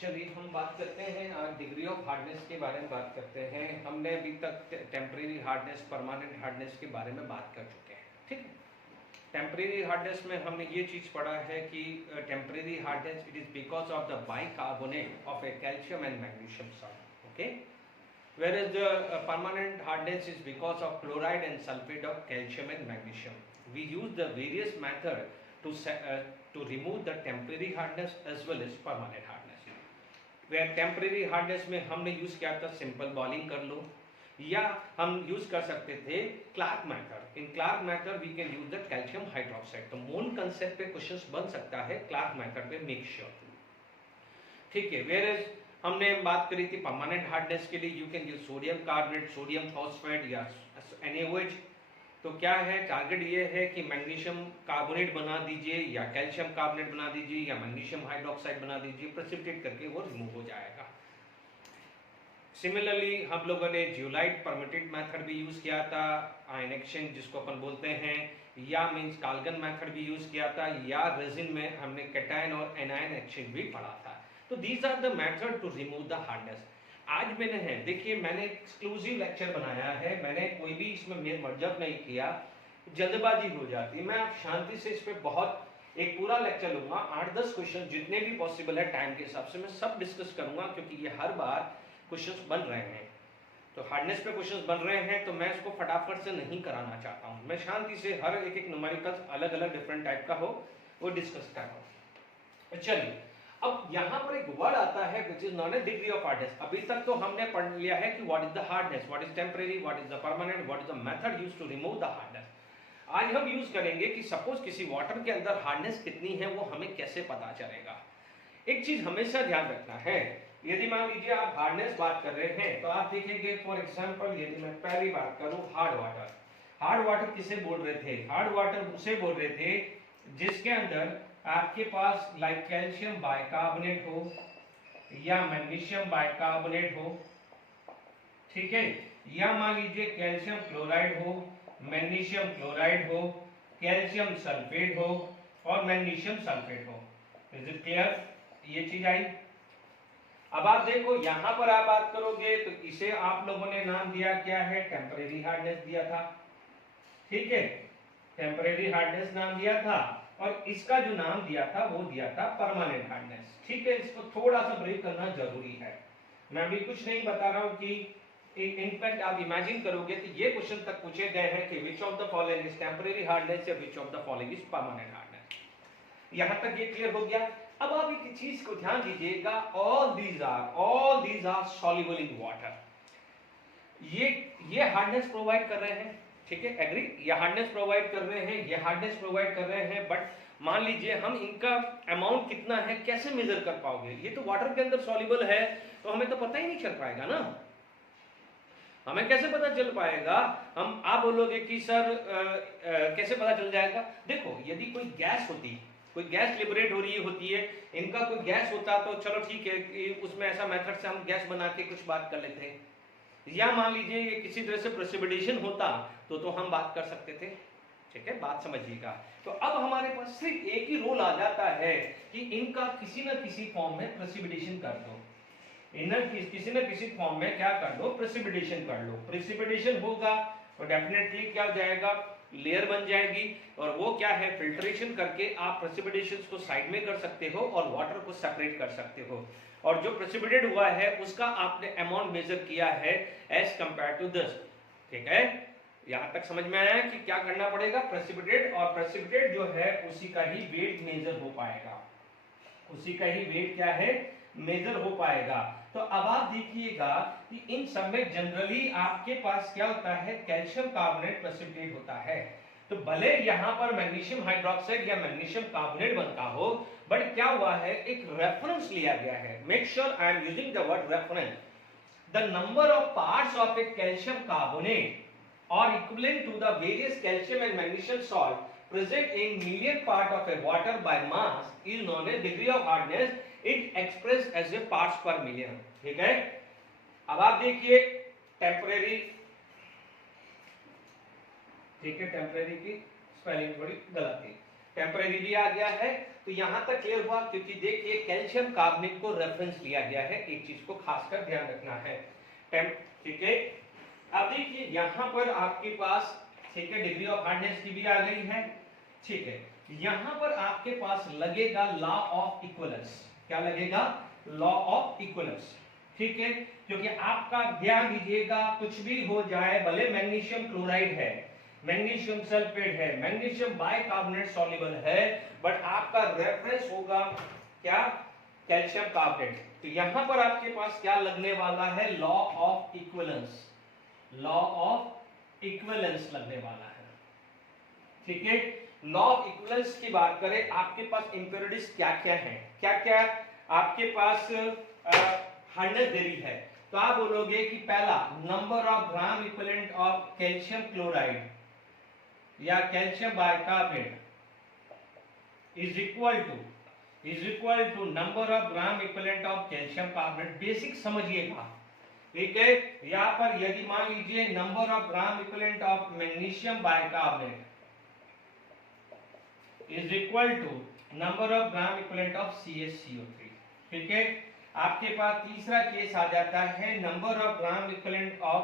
चलिए हम बात करते हैं आज डिग्री ऑफ हार्डनेस के बारे में बात करते हैं। हमने अभी तक टेम्परेरी हार्डनेस, परमानेंट हार्डनेस के बारे में बात कर चुके हैं, ठीक है। टेम्परेरी हार्डनेस में हमने ये चीज़ पढ़ा है कि temporary hardness it is because of the bicarbonate of A calcium and magnesium salt, okay. Whereas the permanent hardness is because of chloride and sulfate of calcium and magnesium. We use the various method to remove the temporary hardness as well as permanent hardness. Where temporary hardness में हमने use किया था simple bowling कर लो, या हम use कर सकते थे Clark method. In Clark method we can use the calcium hydroxide. तो मूल कंसेप्ट पे क्वेश्चंस बन सकता है क्लार्क मेथड पे मिक्सचर, ठीक है। वेयर हमने बात करी थी परमानेंट हार्डनेस के लिए, you can use sodium carbonate, sodium phosphate या NaOH। तो क्या है टारगेट, ये है कि मैग्नीशियम कार्बोनेट बना दीजिए या कैल्शियम कार्बोनेट बना दीजिए या मैग्नीशियम हाइड्रोक्साइड बना दीजिए, प्रेसिपिटेट करके वो रिमूव हो जाएगा। सिमिलरली हम लोगों ने जियोलाइट परमिटेड मेथड भी यूज किया था, आयन एक्सचेंज जिसको अपन बोलते हैं, या मींस काल्गन मेथड भी यूज किया था, या रेजिन में हमने कैटायन और एनायन एक्सचेंज भी पढ़ा था। तो these are the method to remove the hardness. आज मैंने है, देखिए मैंने एक्सक्लूसिव लेक्चर बनाया है, मैंने कोई भी इसमें मर्जब नहीं किया, जल्दबाजी हो जाती। मैं आप शांति से इस पे बहुत एक पूरा लेक्चर लूंगा, 8-10 क्वेश्चन जितने भी पॉसिबल है टाइम के हिसाब से मैं सब डिस्कस करूंगा, क्योंकि ये हर बार क्वेश्चंस बन रहे हैं। तो हार्डनेस पे क्वेश्चंस बन रहे हैं तो मैं इसको फटाफट से नहीं कराना चाहता हूँ। मैं शांति से हर एक न्यूमेरिकल्स अलग अलग डिफरेंट टाइप का हो वो डिस्कस कर रहा हूँ। चलिए अब यहाँ पर एक वर्ड आता है which is known as degree of hardness. अभी तक तो हमने पढ़ लिया है कि what is the hardness, what is temporary, what is the permanent, what is the method used to remove the hardness. आज हम यूज करेंगे कि सपोज किसी वाटर के अंदर हार्डनेस कितनी है वो हमें कैसे पता चलेगा। एक चीज हमेशा ध्यान रखना है, यदि मान लीजिए आप हार्डनेस बात कर रहे हैं तो आप देखेंगे फॉर एग्जांपल यदि मैं पहली बात करूं हार्ड वाटर, हार्ड वाटर किसे बोल रहे थे, हार्ड वाटर उसे बोल रहे थे जिसके अंदर आपके पास लाइक कैल्शियम बाइकार्बोनेट हो या मैग्नीशियम बाइकार्बोनेट हो, ठीक है, या मान लीजिए कैल्शियम क्लोराइड हो, मैग्नीशियम क्लोराइड हो, कैल्शियम सल्फेट हो और मैग्नीशियम सल्फेट हो। Is it clear? ये चीज आई। अब आप देखो यहां पर आप बात करोगे तो इसे आप लोगों ने नाम दिया क्या है, टेम्परेरी हार्डनेस दिया था, ठीक है, टेम्परेरी हार्डनेस नाम दिया था, और इसका जो नाम दिया था वो दिया था परमानेंट हार्डनेस, ठीक है। इसको थोड़ा सा ब्रेक करना जरूरी है। मैं अभी कुछ नहीं बता रहा हूं कि इनफैक्ट आप इमेजिन करोगे तो ये क्वेश्चन तक पूछे गए हैं कि which of the following is temporary hardness या which of the following is permanent hardness. यहां तक ये क्लियर हो गया। अब आप एक चीज को ध्यान दीजिएगा, all these are soluble in water. ये हार्डनेस प्रोवाइड कर रहे हैं, ठीक है, एग्री, ये हार्डनेस प्रोवाइड कर रहे हैं, ये हार्डनेस प्रोवाइड कर रहे हैं, बट मान लीजिए हम इनका अमाउंट कितना है कैसे मेजर कर पाओगे? ये तो वाटर के अंदर सॉल्युबल है तो हमें तो पता ही नहीं चल पाएगा ना, हमें कैसे पता चल पाएगा? हम आप बोलोगे कि सर कैसे पता चल जाएगा? देखो यदि कोई गैस होती, कोई गैस लिबरेट हो रही होती है, इनका कोई गैस होता तो चलो ठीक है कि उसमें ऐसा मेथड से हम गैस बना के कुछ बात कर लेते हैं, या मान लीजिए ये किसी तरह से प्रेसिपिटेशन होता तो हम बात कर सकते थे, ठीक है, बात समझिएगा। तो अब हमारे पास सिर्फ एक ही रोल आ जाता है कि इनका किसी न किसी फॉर्म में प्रेसिपिटेशन कर दो, किसी न किसी फॉर्म में क्या कर दो, प्रेसिपिटेशन कर लो। प्रेसिपिटेशन होगा तो डेफिनेटली क्या हो जाएगा, लेयर बन जाएगी, और वो क्या है, फिल्ट्रेशन करके आप प्रेसिपिटेशन को साइड में कर सकते हो और वाटर को सेपरेट कर सकते हो, और जो प्रेसिपिटेट हुआ है उसका आपने अमाउंट मेजर किया है एज कंपेयर टू दिस, ठीक है। यहां तक समझ में आया कि क्या करना पड़ेगा, प्रेसिपिटेट, और प्रेसिपिटेट जो है उसी का ही वेट मेजर हो पाएगा, उसी का ही वेट क्या है, मेजर हो पाएगा। तो अब आप देखिएगा कि इन सब में जनरली आपके पास क्या होता है, कैल्शियम कार्बोनेट प्रेसिपिटेट होता है। तो भले यहां पर मैग्नीशियम हाइड्रोक्साइड या मैग्नीशियम कार्बोनेट बनता हो, बट क्या हुआ है, एक रेफरेंस लिया गया है। Make sure I am using the word reference. The number of parts of A calcium carbonate or equivalent to the various calcium and magnesium salt present in million part of a water by mass is known as degree of hardness. It expressed as a parts per million, ठीक है। अब आप देखिए temporary, ठीक है, temporary की spelling थोड़ी गलत थी, टेम्परेरी आ गया है। तो यहां तक क्लियर हुआ, क्योंकि देखिए कैल्शियम कार्बोनेट को रेफरेंस लिया गया है, एक चीज को खासकर ध्यान रखना है। ठीक है, अब देखिए यहां पर आपके पास, ठीक है, डिग्री ऑफ हार्डनेस की भी आ गई है। ठीक है, यहां पर आपके पास लगेगा लॉ ऑफ इक्विवेलेंस। क्या लगेगा? Law of equivalence. ठीक है, क्योंकि आपका ध्यान दीजिएगा, कुछ भी हो जाए, भले मैग्नीशियम क्लोराइड है, मैग्नीशियम सल्फेट है, मैग्नीशियम बाइकार्बोनेट सॉल्युबल है, बट आपका रेफरेंस होगा क्या? Calcium carbonate. तो यहां पर आपके पास क्या लगने वाला है? Law of equivalence. Law of equivalence लगने वाला है। ठीक है, लॉ ऑफ इक्विवेलेंस की बात करें, आपके पास इंप्योरिटीज क्या क्या है? क्या क्या आपके पास हार्डनेस दे रही है? तो आप बोलोगे कि पहला, number of gram equivalent of calcium chloride या calcium bicarbonate is equal to number of gram equivalent of calcium carbonate. Basic समझिएगा, ठीक है। यहां पर यदि मान लीजिए number of gram equivalent of magnesium bicarbonate is equal to number of gram equivalent of CaCO3। ठीक है, आपके पास तीसरा केस आ जाता है, number of gram equivalent of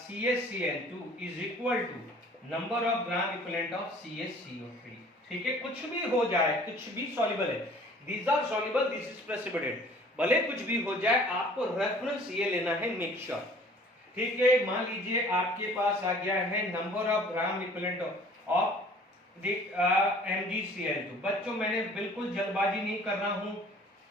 CaCl2 is equal to number of gram equivalent of CaCO3। ठीक है, कुछ भी हो जाए, कुछ भी सॉल्युबल है, these are soluble, this is precipitate, भले कुछ भी हो जाए, आपको रेफरेंस ये लेना है, मेक श्योर। ठीक है, मान लीजिए आपके पास आ गया है number of gram equivalent of MgCl2। बच्चों मैंने बिल्कुल जल्दबाजी नहीं कर रहा हूं,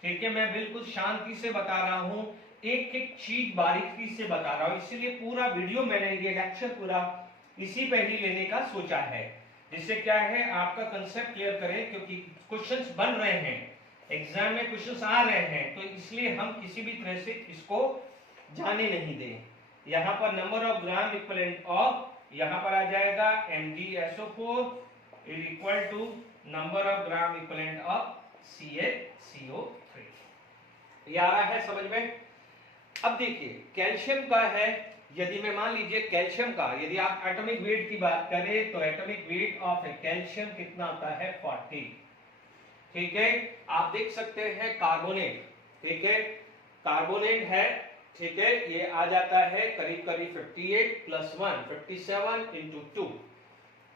ठीक है, मैं बिल्कुल शांति से बता रहा हूं, एक एक चीज बारीकी से बता रहा हूं, इसलिए पूरा वीडियो मैंने ये लेक्चर पूरा इसी पे ही लेने का सोचा है, जिससे क्या है आपका कंसेप्ट क्लियर करें, क्योंकि क्वेश्चंस बन रहे हैं, एग्जाम में क्वेश्चंस आ रहे हैं, तो इसलिए हम किसी भी तरह से इसको जाने नहीं दें। यहां पर number of gram equivalent of, यहां पर आ जाएगा MgSO4 is equal to number of gram equivalent of CaCO3। ये आ रहा है समझ में? अब देखिए कैल्शियम का है, यदि मैं मान लीजिए कैल्शियम का, यदि आप एटॉमिक वेट की बात करें तो एटॉमिक वेट ऑफ कैल्शियम कितना आता है? 40। ठीक है, आप देख सकते हैं कार्बोनेट, ठीक है, कार्बोनेट है, ठीक है, ये आ जाता है करीब करीब 58 प्लस 1 57 इंटू 2।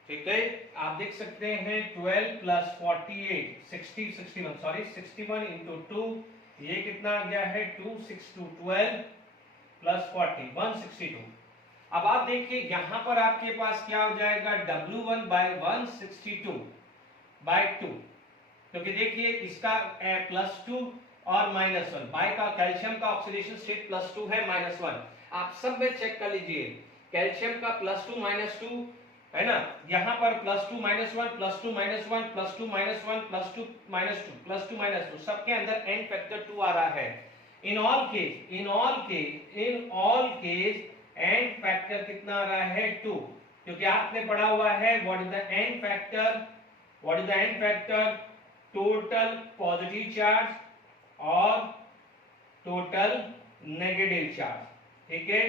ठीक है, आप देख सकते हैं 12 प्लस 48 61 इंटू 2, ये कितना आ गया है? 262 12 प्लस 40 162। अब आप देखिए यहां पर आपके पास क्या हो जाएगा? W1 बाय 162 बाय 2, क्योंकि देखिए इसका +2 और -1, बाय का कैल्शियम का ऑक्सीडेशन स्टेट +2 है -1, आप सब में चेक कर लीजिए, कैल्शियम का +2 -2 है ना, यहाँ पर +2 -1 +2 -1 +2 -1 +2 -2 +2 -2, सबके अंदर एंड फैक्टर 2 आ रहा है। In all case and factor कितना आ रहा है? 2, क्योंकि आपने पढ़ा हुआ है what is the n factor? Total positive charge और टोटल नेगेटिव चार्ज। ठीक है,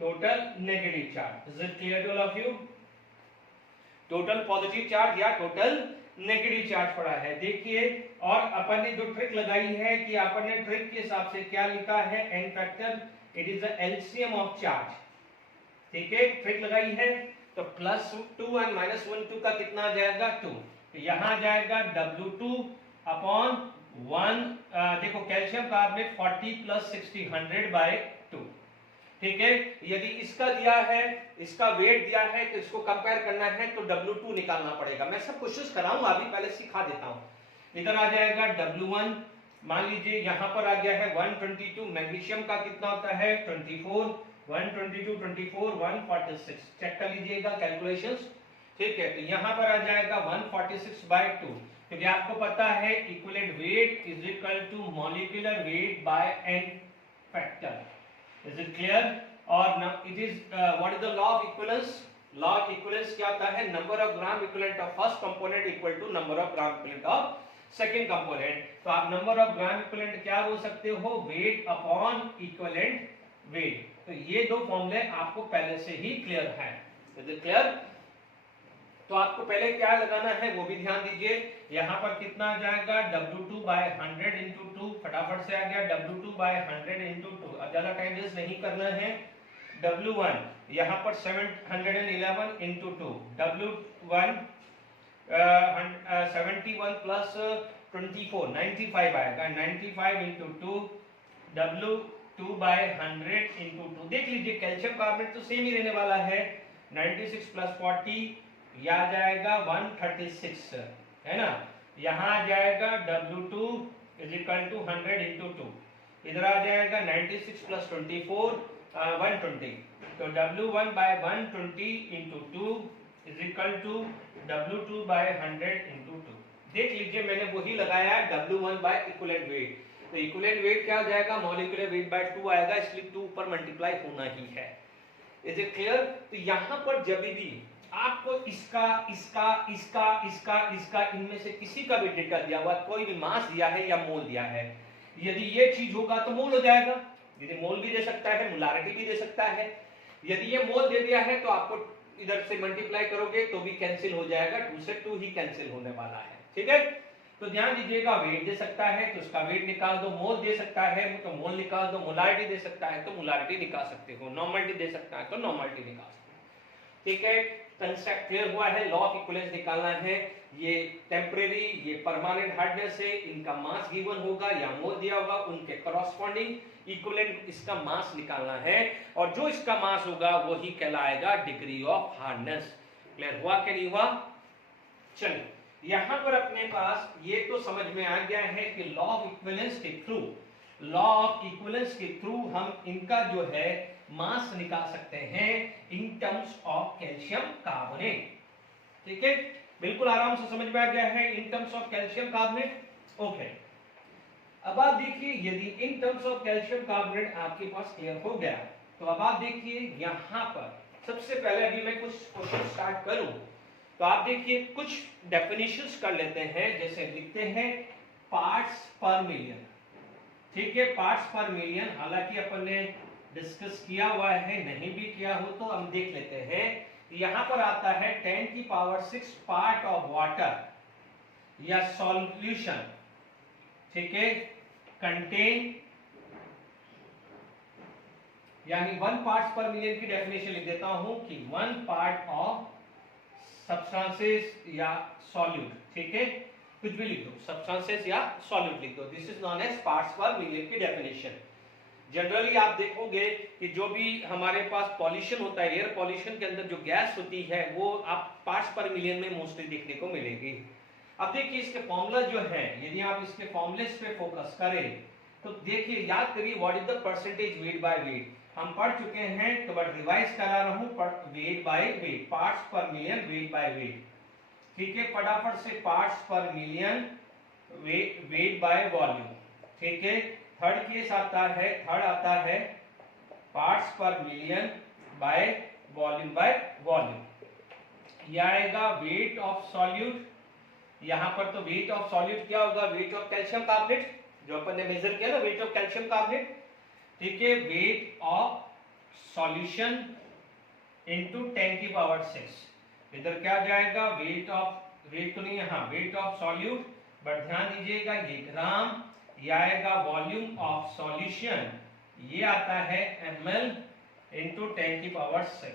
total negative charge. Is it clear to all of you? Total positive charge या टोटल नेगेटिव चार्ज पड़ा है। देखिए, और अपन ने जो ट्रिक लगाई है कि अपन ने ट्रिक के हिसाब से क्या लिखा है? N factor it is the LCM of charge. ठीक है, ट्रिक लगाई है, तो +2 और -1 का कितना आ जाएगा? 2। तो यहां जाएगा W2 अपॉन 1, देखो कैल्शियम कार्बोनेट 40 + 60 100/2। ठीक है, यदि इसका दिया है, इसका वेट दिया है, तो इसको कंपेयर करना है तो W2 निकालना पड़ेगा। मैं सब कोशिश कराऊंगा, अभी पहले सिखा देता हूं। इधर आ जाएगा W1, मान लीजिए यहां पर आ गया है 122, मैग्नीशियम का कितना होता है? 24, 122 24 146, चेक कर लीजिएगा कैलकुलेशंस। ठीक है, तो यहां पर आ जाएगा 146/2, क्योंकि आपको पता है equivalent weight is equal to molecular weight by n factor. Is it clear? और it is what is the law of equivalence? Law of equivalence क्या होता है? Number of gram equivalent of first component equal to number of gram equivalent of second component. तो आप number of gram equivalent क्या बोल सकते हो? Weight upon equivalent weight. तो ये दो फॉर्मूले आपको पहले से ही क्लियर है। Is it clear? तो आपको पहले क्या लगाना है वो भी ध्यान दीजिए। यहाँ पर कितना आ जाएगा W2/100 इंटू 2, फटाफट से आ गया W2/100 इंटू 2। अब ज्यादा टाइम वेस्ट नहीं करना है। W1 यहाँ पर 711 इंटू 2, W1 71 प्लस 24 95 आएगा, 95 इंटू 2, W2/100 इंटू 2। देख लीजिए कैल्शियम कार्बोनेट तो सेम ही रहने वाला है, 96 प्लस 40 यह आ जाएगा 136, है ना। यहाँ आ जाएगा W2 is equal to 100 into 2, इधर आ जाएगा 96 प्लस 24 120, तो W1/120 into 2 is equal to W2/100 into 2। देख लीजिए मैंने वही लगाया W1 बाय इक्विवेलेंट वेट, तो इक्विवेलेंट वेट क्या हो जाएगा, मॉलिक्यूलर वेट बाय 2 आएगा, इसलिए 2 पर मल्टीप्लाई होना ही है। Is it clear? तो यहाँ पर जब भी आपको इसका इसका इसका इसका इसका इनमें से किसी का भी डेटा दिया हुआ, कोई भी मास दिया है या मोल दिया है, यदि ये चीज होगा तो मोल हो जाएगा, यदि मोल भी दे सकता है, मोलारिटी भी दे सकता है। यदि ये मोल दे दिया है तो आपको इधर से मल्टीप्लाई करोगे तो भी कैंसिल हो जाएगा, 2 से 2 ही कैंसिल होने वाला है, ठीक है। तो ध्यान दीजिएगा, वेट दे सकता है तो उसका वेट निकाल दो, मोल दे सकता है तो मोल निकाल दो, मोलारिटी दे सकता है तो मोलारिटी निकाल सकते हो, नॉर्मलिटी दे सकता है तो नॉर्मलिटी निकाल सकते हो, ठीक है। कंसेप्ट क्लियर हुआ है। लॉ ऑफ इक्विवेलेंस निकालना है, ये टेम्परेरी ये परमानेंट हार्डनेस है, इनका मास गिवन होगा या मोल दिया होगा, उनके करस्पॉन्डिंग इक्विवेलेंट इसका मास निकालना है, और जो इसका मास होगा वही कहलाएगा डिग्री ऑफ हार्डनेस। क्लियर हुआ कि नहीं हुआ? चलिए यहां पर अपने पास ये तो समझ में आ गया है कि लॉ ऑफ इक्विवेलेंस के थ्रू, लॉ ऑफ इक्विवेलेंस के थ्रू हम इनका जो है मास निकाल सकते हैं इन टर्म्स ऑफ कैल्शियम कार्बोनेट, ठीक है। बिल्कुल आराम से समझ में आ गया है इन terms of calcium carbonate, okay. अब आप देखिए यदि इन टर्म्स ऑफ कैल्शियम कार्बोनेट आपके पास क्लियर हो गया, तो अब आप देखिए यहां पर सबसे पहले अभी मैं कुछ क्वेश्चन स्टार्ट करूं तो आप देखिए कुछ डेफिनेशंस कर लेते हैं, जैसे लिखते हैं पार्ट्स पर मिलियन, ठीक है। पार्ट्स पर मिलियन हालांकि अपन ने डिस्कस किया हुआ है, नहीं भी किया हो तो हम देख लेते हैं। यहां पर आता है 10⁶ पार्ट ऑफ वाटर या सॉल्यूशन, ठीक है, कंटेन, यानी 1 पार्ट्स पर मिलियन की डेफिनेशन लिख देता हूं कि 1 पार्ट ऑफ सब्सटेंसेस या सॉल्यूट, ठीक है, कुछ भी लिख दो, सब्सटेंसेस या सॉल्यूट लिख दो, this is known as parts per million की डेफिनेशन। जनरली आप देखोगे कि जो भी हमारे पास पॉल्यूशन होता है, एयर पॉल्यूशन के अंदर जो गैस होती है वो आप पार्ट्स पर मिलियन में मोस्टली देखने को मिलेगी। अब देखिए इसके फॉर्मूला जो है, यदि आप इसके फॉर्मूलेस पे फोकस करें तो देखिए, याद करिए what is the percentage weight by weight, हम पढ़ चुके हैं तो बट रिवाइज करा रहा हूं, weight by weight, parts per million weight by weight, ठीक है। फटाफट से parts per million weight by volume, ठीक है। थर्ड केस आता है parts per million by volume, यह आएगा वेट ऑफ सॉल्यूट। यहां पर तो वेट ऑफ सॉल्यूट क्या होगा, वेट ऑफ कैल्शियम कार्बोनेट जो अपन ने मेजर किया ना, वेट ऑफ कैल्शियम कार्बोनेट, ठीक है। वेट ऑफ सॉल्यूशन इनटू 10⁶, इधर क्या जाएगा, वेट तो नहीं, हाँ वेट ऑफ सॉल्यूट, बट ध्यान दीजिएगा ये ग्राम, ये आएगा वॉल्यूम ऑफ सॉल्यूशन, ये आता है ml इंटू 10⁶,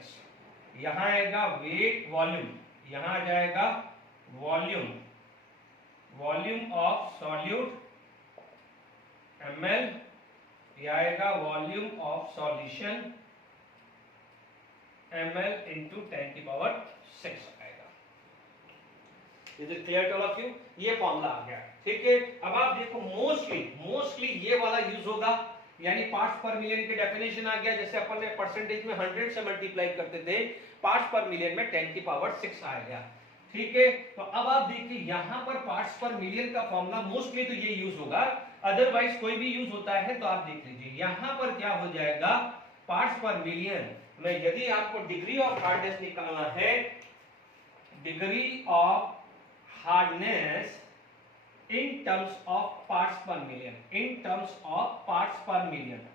यहां आएगा वेट वॉल्यूम, यहां आ जाएगा वॉल्यूम ऑफ सॉल्यूट ml, ये आएगा volume of solution ml into 10⁶ आएगा। Is it clear to all of you? ये फॉर्मूला आ गया, ठीक है। अब आप देखो मोस्टली ये वाला यूज होगा, यानी पार्ट्स पर मिलियन की डेफिनेशन आ गया, जैसे अपन ने परसेंटेज में 100 से मल्टीप्लाई करते थे, पार्ट्स पर मिलियन में 10⁶ आ गया, ठीक है। तो अब आप देखिए यहां पर पार्ट्स पर मिलियन का फॉर्मूला मोस्टली तो ये यूज होगा, अदरवाइज कोई भी यूज होता है तो आप देख लीजिए यहां पर क्या हो जाएगा, पार्ट्स पर मिलियन में यदि आपको डिग्री ऑफ हार्डनेस निकालना है, degree of hardness in terms of parts per million, in terms of parts per million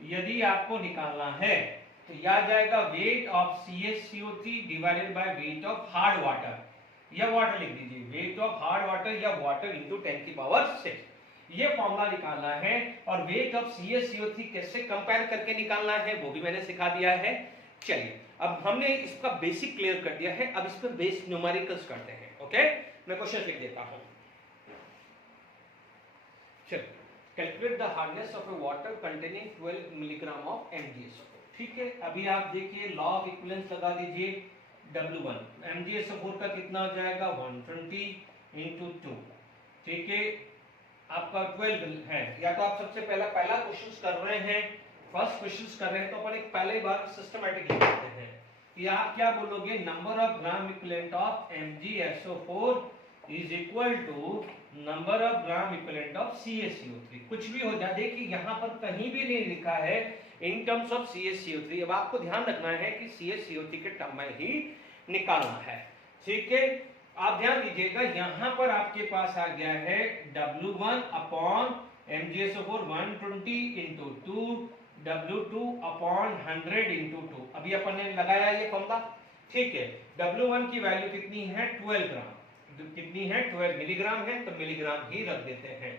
यदि आपको निकालना है, तो यह आ जाएगा weight of CaCO3 divided by weight of hard water, या वाटर लिख दीजिए, वेट ऑफ हार्ड वाटर या वाटर इनटू 10 की पावर 6, ये फॉर्मूला निकालना है। और वेट ऑफ CaCO3 कैसे कंपेयर करके निकालना है वो भी मैंने सिखा दिया है। चलिए अब हमने इसका बेसिक क्लियर कर दिया है, अब इस पर बेस न्यूमेरिकल्स करते हैं। ओके, मैं क्वेश्चन लिख देता हूं। चलिए, calculate the hardness of A water containing 12 milligram of MgSO4। ठीक है, अभी आप देखिए लॉ ऑफ इक्विवेलेंस लगा दीजिए, W1 MgSO4 का कितना हो जाएगा 120 इंटू 2। ठीक है, आपका 12 है। या तो आप सबसे पहला क्वेश्चन कर रहे हैं, फर्स्ट क्वेश्चन कर रहे हैं, तो अपन एक पहले बार सिस्टमैटिक लिख लेते हैं कि आप क्या बोलोगे, number of gram equivalent of MgSO4 is equal to number of gram equivalent of CaCO3। कुछ भी हो जाए, देखिए यहाँ पर कहीं भी नहीं लिखा है इन टर्म्स ऑफ CaCO3। अब आपको ध्यान रखना है कि CaCO3 के टर्म में ही निकालना है। ठीक है, आप ध्यान दीजिएगा, यहाँ पर आपके पास आ गया है W1 upon MgSO4 120 into 2, W2 upon 100 into 2। अभी अपन ने लगाया ये फॉर्मूला। ठीक है, W1 की वैल्यू कितनी है 12 ग्राम, कितनी है 12 मिलीग्राम है, तो मिलीग्राम ही रख देते हैं।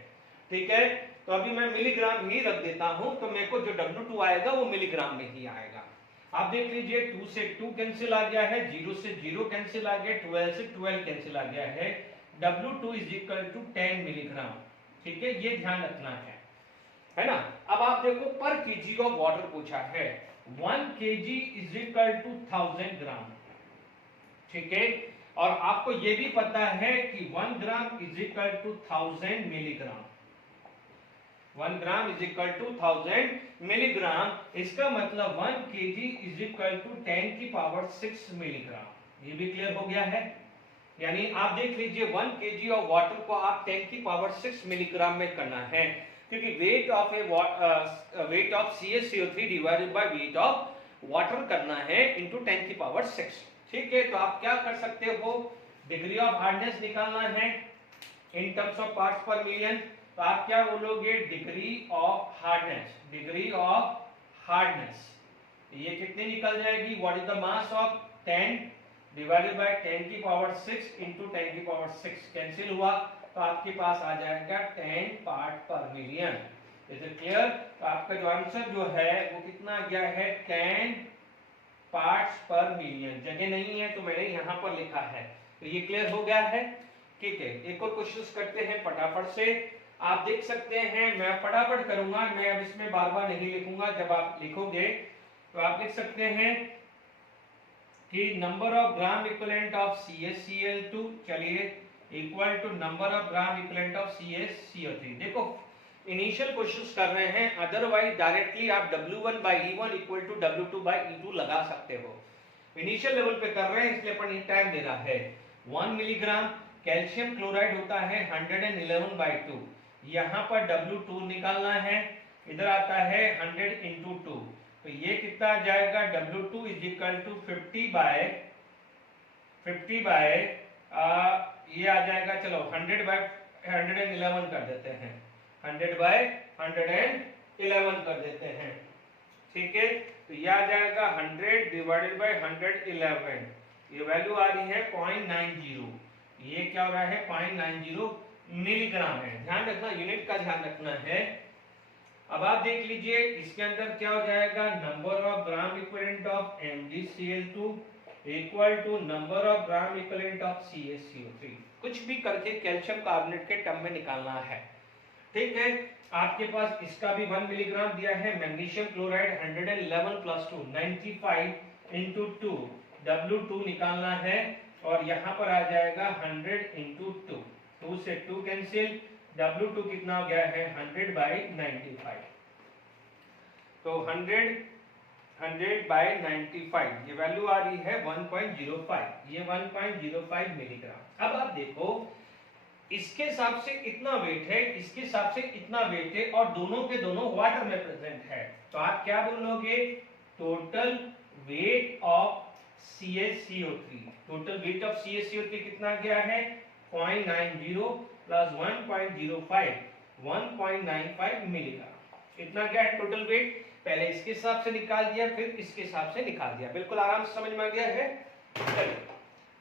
ठीक है, तो अभी मैं मिलीग्राम ही रख देता हूं, तो मेरे को जो W2 आएगा वो मिलीग्राम में ही आएगा। आप देख लीजिए 2 से 2 कैंसिल आ गया है, 0 से 0 कैंसिल आ गया, 12 से 12 कैंसिल आ गया है, W2 is equal to 10 milligram. ठीक है, ये ध्यान रखना है ना। अब आप देखो पर केजी ऑफ वाटर पूछा है, 1 kg इज इक्वल टू 1000 ग्राम। ठीक है, और आपको ये भी पता है कि 1 gram is equal to 1000 milligram. 1 gram is equal to 1000 milligram. इसका मतलब 1 kg इज इक्वल टू 10 की पावर 6 मिलीग्राम। ये भी क्लियर हो गया है। यानी आप देख लीजिए 1 kg ऑफ वाटर को आप 10 की पावर 6 मिलीग्राम में करना है, क्योंकि wait of CaCO3 divided by weight of water करना है इनटू 10 की पावर 6। ठीक है, तो आप क्या कर सकते हो, डिग्री ऑफ हार्डनेस निकालना है इन terms of parts per million. तो आप क्या बोलोगे, degree of hardness, degree of hardness ये कितनी निकल जाएगी, what is the mass of 10 divided by 10 की पावर 6 इंटू 10 की पावर 6, कैंसिल हुआ तो आपके पास आ जाएगा 10 पार्ट पर मिलियन। Is it clear? तो आपका जो आंसर जो है वो कितना आ गया है 10 पार्ट्स पर मिलियन। जगह नहीं है तो मैंने यहाँ पर लिखा है, तो ये क्लियर हो गया है। ठीक है, एक और क्वेश्चन करते हैं फटाफट से। आप देख सकते हैं, मैं फटाफट करूंगा, मैं अब इसमें बार बार नहीं लिखूंगा, जब आप लिखोगे तो आप लिख सकते हैं कि number of gram equivalent of CaCl2 चलिए equal to number of gram equivalent of CaCO3। देखो इनिशियल क्वेश्चंस कर रहे हैं, अदरवाइज डायरेक्टली आप W1 by E1 equal to W2 by E2 लगा सकते हो। इनिशियल लेवल पे कर रहे हैं इसलिए अपन टाइम दे रहा है। 1 मिलीग्राम कैल्शियम क्लोराइड होता है 111/2, यहाँ पर W2 निकालना है, इधर आता है 100 इंटू 2, तो ये कितना आ जाएगा W2 is equal to 50 bye ये आ जाएगा, चलो 100/111 कर देते हैं, 100/111 कर देते हैं। ठीक है, तो ये आ जाएगा 100 डिवाइडेड बाय 111, ये वैल्यू आ रही है 0.90, ये क्या हो रहा है 0.90 मिलीग्राम है। ध्यान रखना, यूनिट का ध्यान रखना है। अब आप देख लीजिए इसके अंदर क्या हो जाएगा, number of gram equivalent of MgCl2 equal to number of gram equivalent of CaCO3। कुछ भी करके कैल्शियम कार्बोनेट के टर्म में निकालना है। ठीक है, आपके पास इसका भी 1 मिलीग्राम दिया है, मैग्नीशियम क्लोराइड 111 + 2 95 इंटू 2, W2 निकालना है, और यहाँ पर आ जाएगा 100 इंटू 2, 2 से 2 कैंसिल, W2 कितना हो गया है 100/95, तो 100/95 ये वैल्यू आ रही है 1.05, ये 1.05 मिलीग्राम। अब आप देखो इसके हिसाब से इतना वेट है, इसके हिसाब से इतना वेट है, और दोनों के दोनों वाटर में प्रेजेंट है, तो आप क्या बोलोगे, total weight of CaCO3, total weight of CaCO3 कितना गया है 0.90 + 1.05 1.95 मिलीग्राम, इतना क्या है टोटल वेट। पहले इसके हिसाब से निकाल दिया, फिर इसके हिसाब से निकाल दिया। बिल्कुल आराम से समझ में आ गया है। चलिए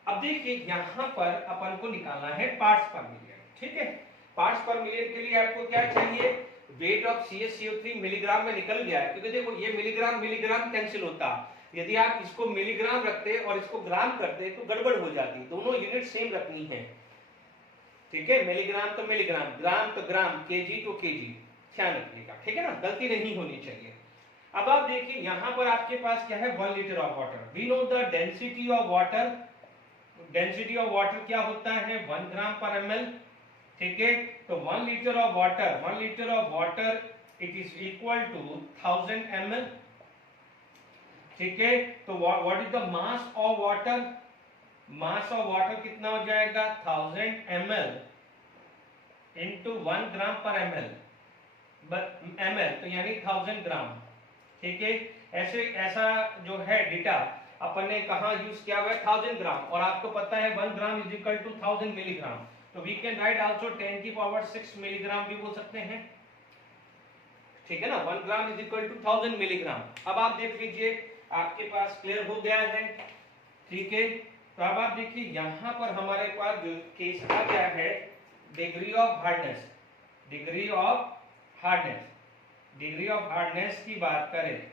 अब देखिए यहाँ पर अपन को निकालना है पार्ट्स पर मिलियन। ठीक है, पार्ट्स पर मिलियन के लिए आपको क्या चाहिए, वेट ऑफ CaCO3 मिलीग्राम में निकल गया है, क्योंकि देखो ये मिलीग्राम मिलीग्राम कैंसिल होता, यदि आप इसको मिलीग्राम रखते और इसको ग्राम करते तो गड़बड़ हो जाती, दोनों यूनिट सेम रखनी है। ठीक है, मिलीग्राम तो मिलीग्राम, ग्राम तो ग्राम, केजी तो केजी, ध्यान रखिएगा। ठीक है ना, गलती नहीं होनी चाहिए। अब आप देखिए यहाँ पर आपके पास क्या है, 1 litre of water. We know the density of water, density of water क्या होता है, 1 ग्राम पर ml। ठीक है, तो 1 litre of water, 1 litre of water it is equal to 1000 ml। ठीक है, तो what is the mass of water, mass of water कितना हो जाएगा, 1000 ml इंटू 1 ग्राम पर ml, तो यानी 1000 ग्राम। ठीक है, ऐसा जो है डेटा अपन ने कहा यूज किया हुआ है, 1000 ग्राम, और आपको पता है 1 gram is equal to 1000 milligram, तो वी कैन राइट आल्सो 10 की पावर 6 मिलीग्राम भी बोल सकते हैं। ठीक है ना, 1 gram is equal to 1000 milligram. अब आप देख लीजिए आपके पास क्लियर हो गया है। ठीक है, तो अब आप देखिए यहाँ पर हमारे पास जो केस आ गया है, degree of hardness, degree of hardness, degree of hardness की बात करें,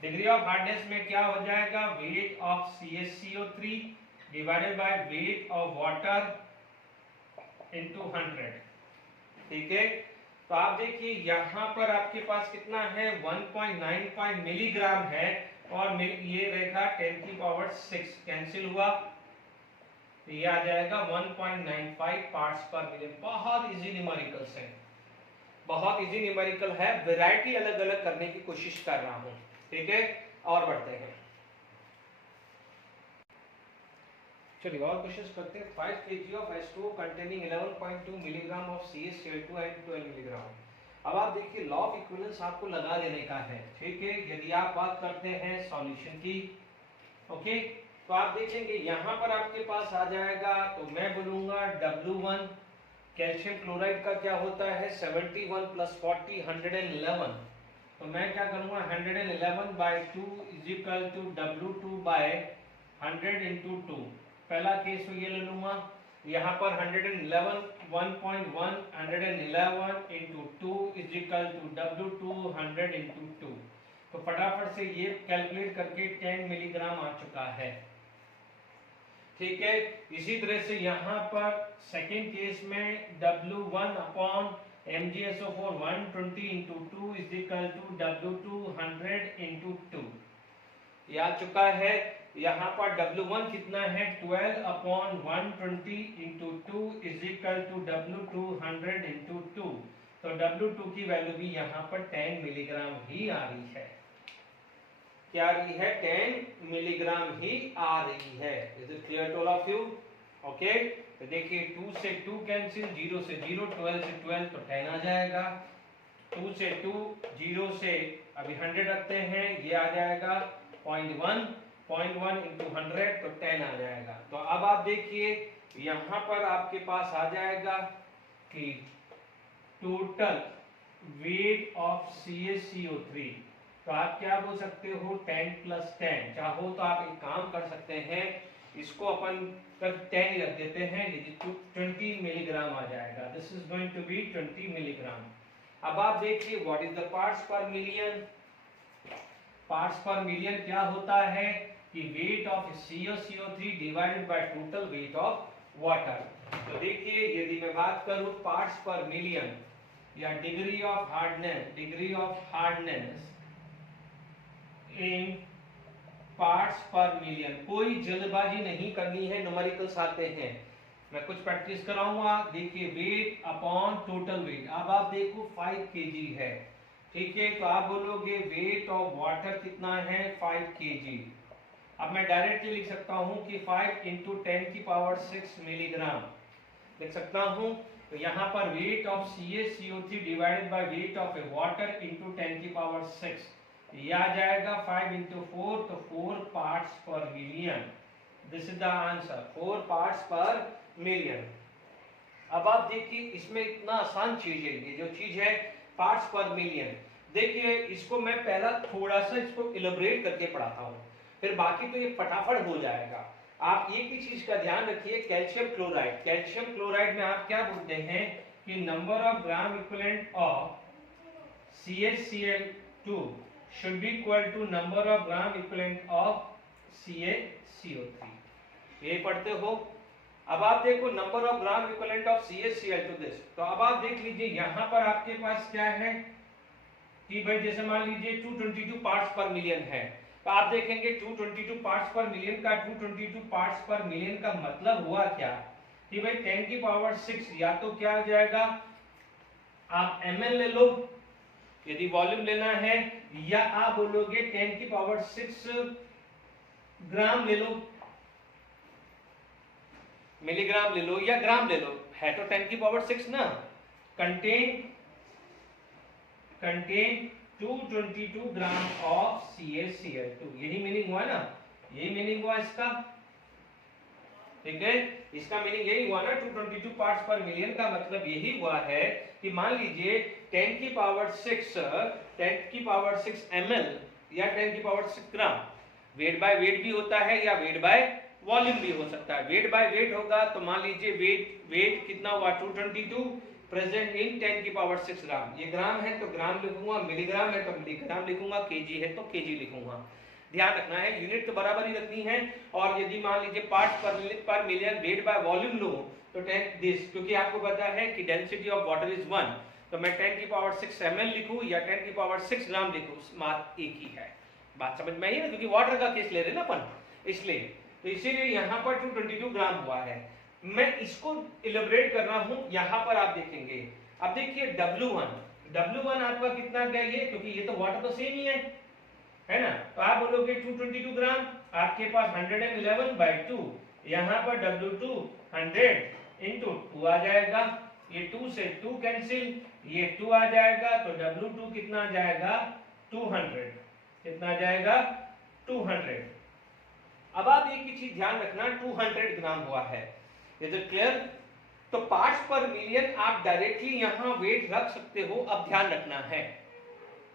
डिग्री ऑफ हार्डनेस में क्या हो जाएगा, weight of CaCO3 divided by weight of water into 100। ठीक है, तो आप देखिए यहाँ पर आपके पास कितना है, 1.95 मिलीग्राम है, और ये रहेगा 10 की पावर 6 कैंसिल हुआ, तो ये आ जाएगा 1.95 पार्ट्स पर मिलियन। बहुत इजी न्यूमेरिकल्स है, बहुत इजी न्यूमेरिकल है, वैरायटी अलग अलग करने की कोशिश कर रहा हूं। ठीक है, और बढ़ते हैं, चलिए और क्वेश्चंस करते हैं। 5 kg of H2O containing 11.2 milligram of CaCl2 and 12 milligram. अब आप देखिए लॉ ऑफ इक्विवेलेंस आपको लगा देने का है। ठीक है, यदि आप बात करते हैं सॉल्यूशन की, ओके, तो आप देखेंगे यहाँ पर आपके पास आ जाएगा, तो मैं बोलूंगा W1 कैल्शियम क्लोराइड का क्या होता है, 71 प्लस 40 111, तो मैं क्या करूंगा 111 by 2 is equal to W2 by 100 into 2। पहला केस तो ये ले लूंगा, यहाँ पर 111 1.1 111 into 2 is equal to W2 100 into 2, तो फटाफट से ये कैलकुलेट करके 10 मिलीग्राम आ चुका है। ठीक है, इसी तरह से यहाँ पर सेकेंड केस में W1 upon MgSO4 120 into 2 is equal to W2 100 into 2, ये आ चुका है। यहाँ पर W1 कितना है, 12 upon 120 into 2 is equal to W2 100 into 2, तो W2 की वैल्यू भी यहाँ पर 10 मिलीग्राम ही आ रही है। क्या आ रही है, 10 मिलीग्राम ही आ रही है। Is it clear to all of you? Okay, तो देखिए 2 से 2 कैंसिल, 0 से 0, 12 से 12 तो 10 आ जाएगा, 2 से 2, 0 से अभी 100 रखते हैं, ये आ जाएगा 0.1, 0.1 इंटू 100 तो 10 आ जाएगा। तो अब आप देखिए यहाँ पर आपके पास आ जाएगा कि टोटल वेट ऑफ CaCO3, तो आप क्या बोल सकते हो, 10 प्लस 10। चाहो तो आप एक काम कर सकते हैं, इसको अपन 10 ही रख देते हैं, ये 20 मिलीग्राम आ जाएगा। This is going to be 20 milligram. अब आप देखिए what is the parts per million. Parts per million क्या होता है कि weight of CaCO3 divided by total weight of water. तो देखिए यदि मैं बात करूं पार्ट्स पर मिलियन या degree of hardness, degree of hardness in parts per million, कोई जल्दबाजी नहीं करनी है, न्यूमेरिकल्स आते हैं, मैं कुछ प्रैक्टिस कराऊंगा। देखिए वेट अपॉन टोटल वेट, अब आप देखो 5 kg है, ठीक है, तो आप बोलोगे वेट ऑफ वाटर कितना है, 5 kg। अब मैं डायरेक्टली लिख सकता हूं कि 5 इंटू 10 की पावर 6 मिलीग्राम लिख सकता हूं। तो यहाँ पर wait of CaCO3 divided by weight of A water into 10 की पावर 6, ये आ जाएगा 5 इंटू 4, तो 4 parts per million. This is the answer, 4 parts per million. अब आप देखिए इसमें इतना आसान चीज है, ये जो चीज है पार्ट्स पर मिलियन, देखिए इसको मैं पहला थोड़ा सा इसको इलेबोरेट करके पढ़ाता हूँ, फिर बाकी तो ये फटाफट हो जाएगा। आप एक ही चीज का ध्यान रखिए, कैल्शियम क्लोराइड में आप क्या बोलते हैं कि number of gram equivalent of CaCl2 should be equal to number of gram equivalent of CaCO3। ये पढ़ते हो। अब आप देखो number of gram equivalent of CaCl2 this, तो अब आप देख लीजिए यहाँ पर आपके पास क्या है कि भाई जैसे मान लीजिए 222 पार्ट्स पर मिलियन है, तो आप देखेंगे 222 पार्ट्स पर मिलियन का 222 पार्ट्स पर मिलियन का मतलब हुआ क्या कि भाई 10 की पावर 6 या तो क्या आ जाएगा, आप ml ले लो यदि वॉल्यूम लेना है, या आप बोलोगे 10 की पावर 6 ग्राम ले लो, मिलीग्राम ले लो या ग्राम ले लो, है तो 10 की पावर 6 ना। कंटेन 222 ग्राम ऑफ CaCl2, यही मीनिंग हुआ ना, यही मीनिंग हुआ इसका, ठीक है, इसका मीनिंग यही हुआ ना। 222 पार्ट्स पर मिलियन का मतलब यही हुआ है कि मान लीजिए 10 की पावर 6 ml या 10 की power 6 gram, weight by weight भी होता है या वेट बाय वॉल्यूम भी हो सकता है। वेट बाय वेट होगा तो मान लीजिए वेट कितना हुआ 222 प्रेजेंट इन 10 की पावर 6 ग्राम, ये ग्राम है तो ग्राम लिखूंगा, मिलीग्राम है तो मिलीग्राम लिखूंगा, केजी है तो केजी लिखूंगा। ध्यान रखना है यूनिट तो बराबर ही रखनी है। और यदि मान लीजिए parts per million weight by volume low तो 10 दिस, क्योंकि आपको पता है कि डेंसिटी ऑफ वाटर इज 1, तो मैं 10 की पावर 6 ml लिखूं या 10 की पावर 6 ग्राम लिखूं, मात्र एक ही है। बात समझ में आई है ना, क्योंकि वाटर का केस ले रहे ना अपन, इसलिए तो इसीलिए यहाँ पर 222 ग्राम हुआ है। मैं इसको इलेबोरेट कर रहा हूँ, यहाँ पर आप देखेंगे। अब देखिए W1 आपका कितना क्या ये, क्योंकि ये तो वाटर तो सेम ही है ना, तो आप बोलोगे 222 ग्राम, आपके पास 111/2, यहाँ पर W2 100 into 2 आ जाएगा, ये 2 से 2 कैंसिल, ये 2 आ जाएगा, तो W2 कितना आ जाएगा 200, कितना आ जाएगा 200। अब आप एक ही चीज ध्यान रखना, 200 ग्राम हुआ है, इज इट क्लियर? तो पार्ट्स पर मिलियन आप डायरेक्टली यहाँ वेट रख सकते हो। अब ध्यान रखना है,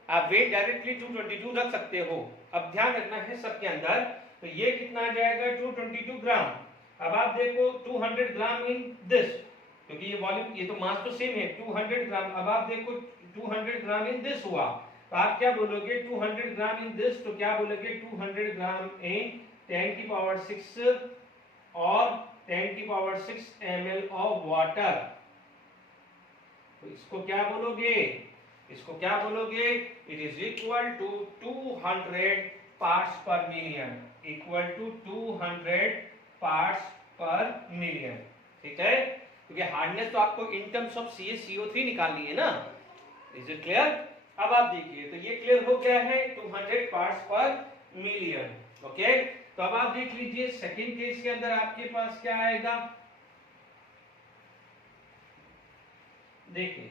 आप वेट डायरेक्टली 222 रख सकते हो। अब ध्यान रखना है सबके अंदर, तो ये कितना आ जाएगा 222 ग्राम। अब आप देखो 200 ग्राम इन दिस, क्योंकि ये वॉल्यूम, ये तो मास तो सेम है 200 ग्राम। अब आप देखो 200 ग्राम इन दिस हुआ, तो आप क्या बोलोगे 200 ग्राम इन दिस, तो क्या बोलोगे 200 ग्राम इन 10 की पावर 6 और 10 की पावर 6 ml ऑफ वाटर। तो इसको क्या बोलोगे, इसको क्या बोलोगे, it is equal to 200 parts per million, equal to 200 parts per million, ठीक है, क्योंकि हार्डनेस तो आपको इन टर्म्स ऑफ CaCO3 निकालनी है ना। Is it clear? अब आप देखिए, तो ये क्लियर हो गया है 200 पार्ट्स पर मिलियन, ओके। तो अब आप देख लीजिए सेकंड केस के अंदर आपके पास क्या आएगा, देखिए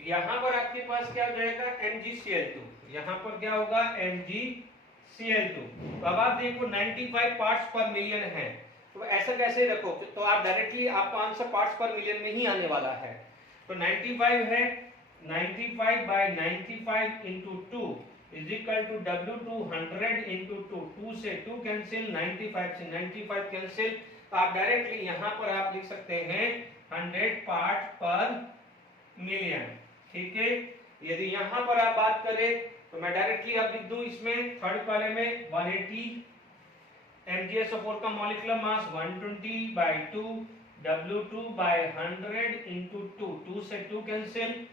यहां पर आपके पास क्या हो जाएगा MgCl2, यहां पर क्या होगा MgCl2। तो अब आप देखो 95 पार्ट्स पर मिलियन है, तो ऐसा कैसे रखो, तो आप डायरेक्टली आपका आंसर पार्ट्स पर मिलियन में ही आने वाला है। तो 95 है, 95/95 into 2 is equal to W2 100 into 2, 2 से 2 कैंसिल, 95 से 95 कैंसिल, तो आप डायरेक्टली यहाँ पर आप लिख सकते हैं 100 पार्ट पर मिलियन, ठीक है। यदि यहाँ पर आप बात करें तो मैं डायरेक्टली आप लिख दूं इसमें थर्ड वाले में 180 MgSO4 का मॉलिक्यूलर मास 120/2 W2/100 into 2, 2 से 2 कैंसिल,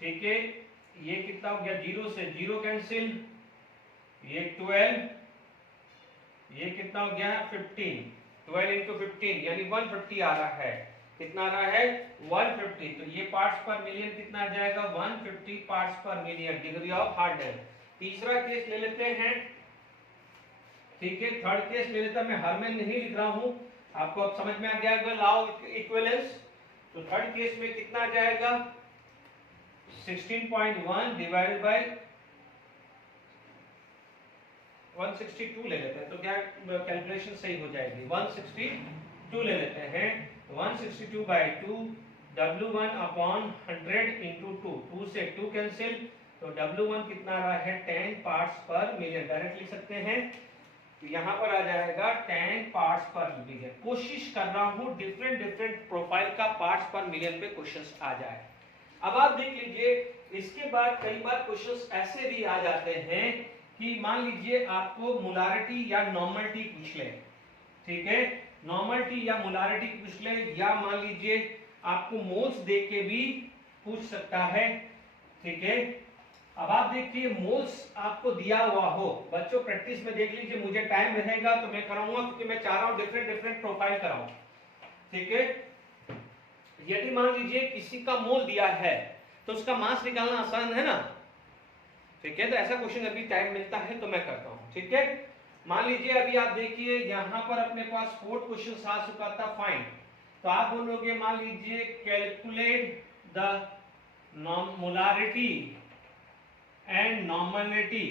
ठीक है, ये कितना हो गया 0 से 0 कैंसिल, ये 12, ये कितना हो गया 15, 12 into 15 यानी 150 आ रहा है, कितना आ रहा है 150। तो ये पार्ट्स पर मिलियन कितना आ जाएगा 150 parts per million degree of hardness. तीसरा केस ले लेते हैं, ठीक है, थर्ड केस ले लेता, मैं हर में नहीं लिख रहा हूं, आपको अब समझ में आ गया होगा लॉ ऑफ इक्विवेलेंस। तो थर्ड केस में कितना आ जाएगा 16.1 डिवाइडेड बाय 162 ले लेते हैं, तो क्या कैलकुलेशन सही हो जाएगी, 162 ले लेते हैं, 162/2 W1/100 into 2, 2 से 2 कैंसिल, तो W1 कितना आ रहा है 10 पार्ट्स पर मिलियन, डायरेक्ट लिख सकते हैं। तो यहाँ पर आ जाएगा 10 पार्ट्स पर मिलियन। कोशिश कर रहा हूँ डिफरेंट प्रोफाइल का पार्ट्स पर मिलियन पे क्वेश्चंस आ जाए। अब आप देख लीजिए, इसके बाद कई बार क्वेश्चंस ऐसे भी आ जाते हैं कि मान लीजिए आपको मोलारिटी या नॉर्मलिटी पूछ ले, ठीक है, नॉर्मलिटी या मोलारिटी पूछ ले, या मान लीजिए आपको मोल्स दे के भी पूछ सकता है, ठीक है। अब आप देखिए मोल्स आपको दिया हुआ हो, बच्चों प्रैक्टिस में देख लीजिए, मुझे टाइम रहेगा तो मैं कराऊंगा क्योंकि मैं चाह रहा हूं डिफरेंट प्रोफाइल कराऊं, ठीक है। यदि मान लीजिए किसी का मोल दिया है तो उसका मास निकालना आसान है ना, ठीक है। तो ऐसा क्वेश्चन अभी टाइम मिलता है तो मैं करता हूं, ठीक है। मान लीजिए अभी आप देखिए यहां पर अपने पास 4 क्वेश्चन आ चुका था, फाइंड। तो आप बोलोगे मान लीजिए calculate the molarity and normality,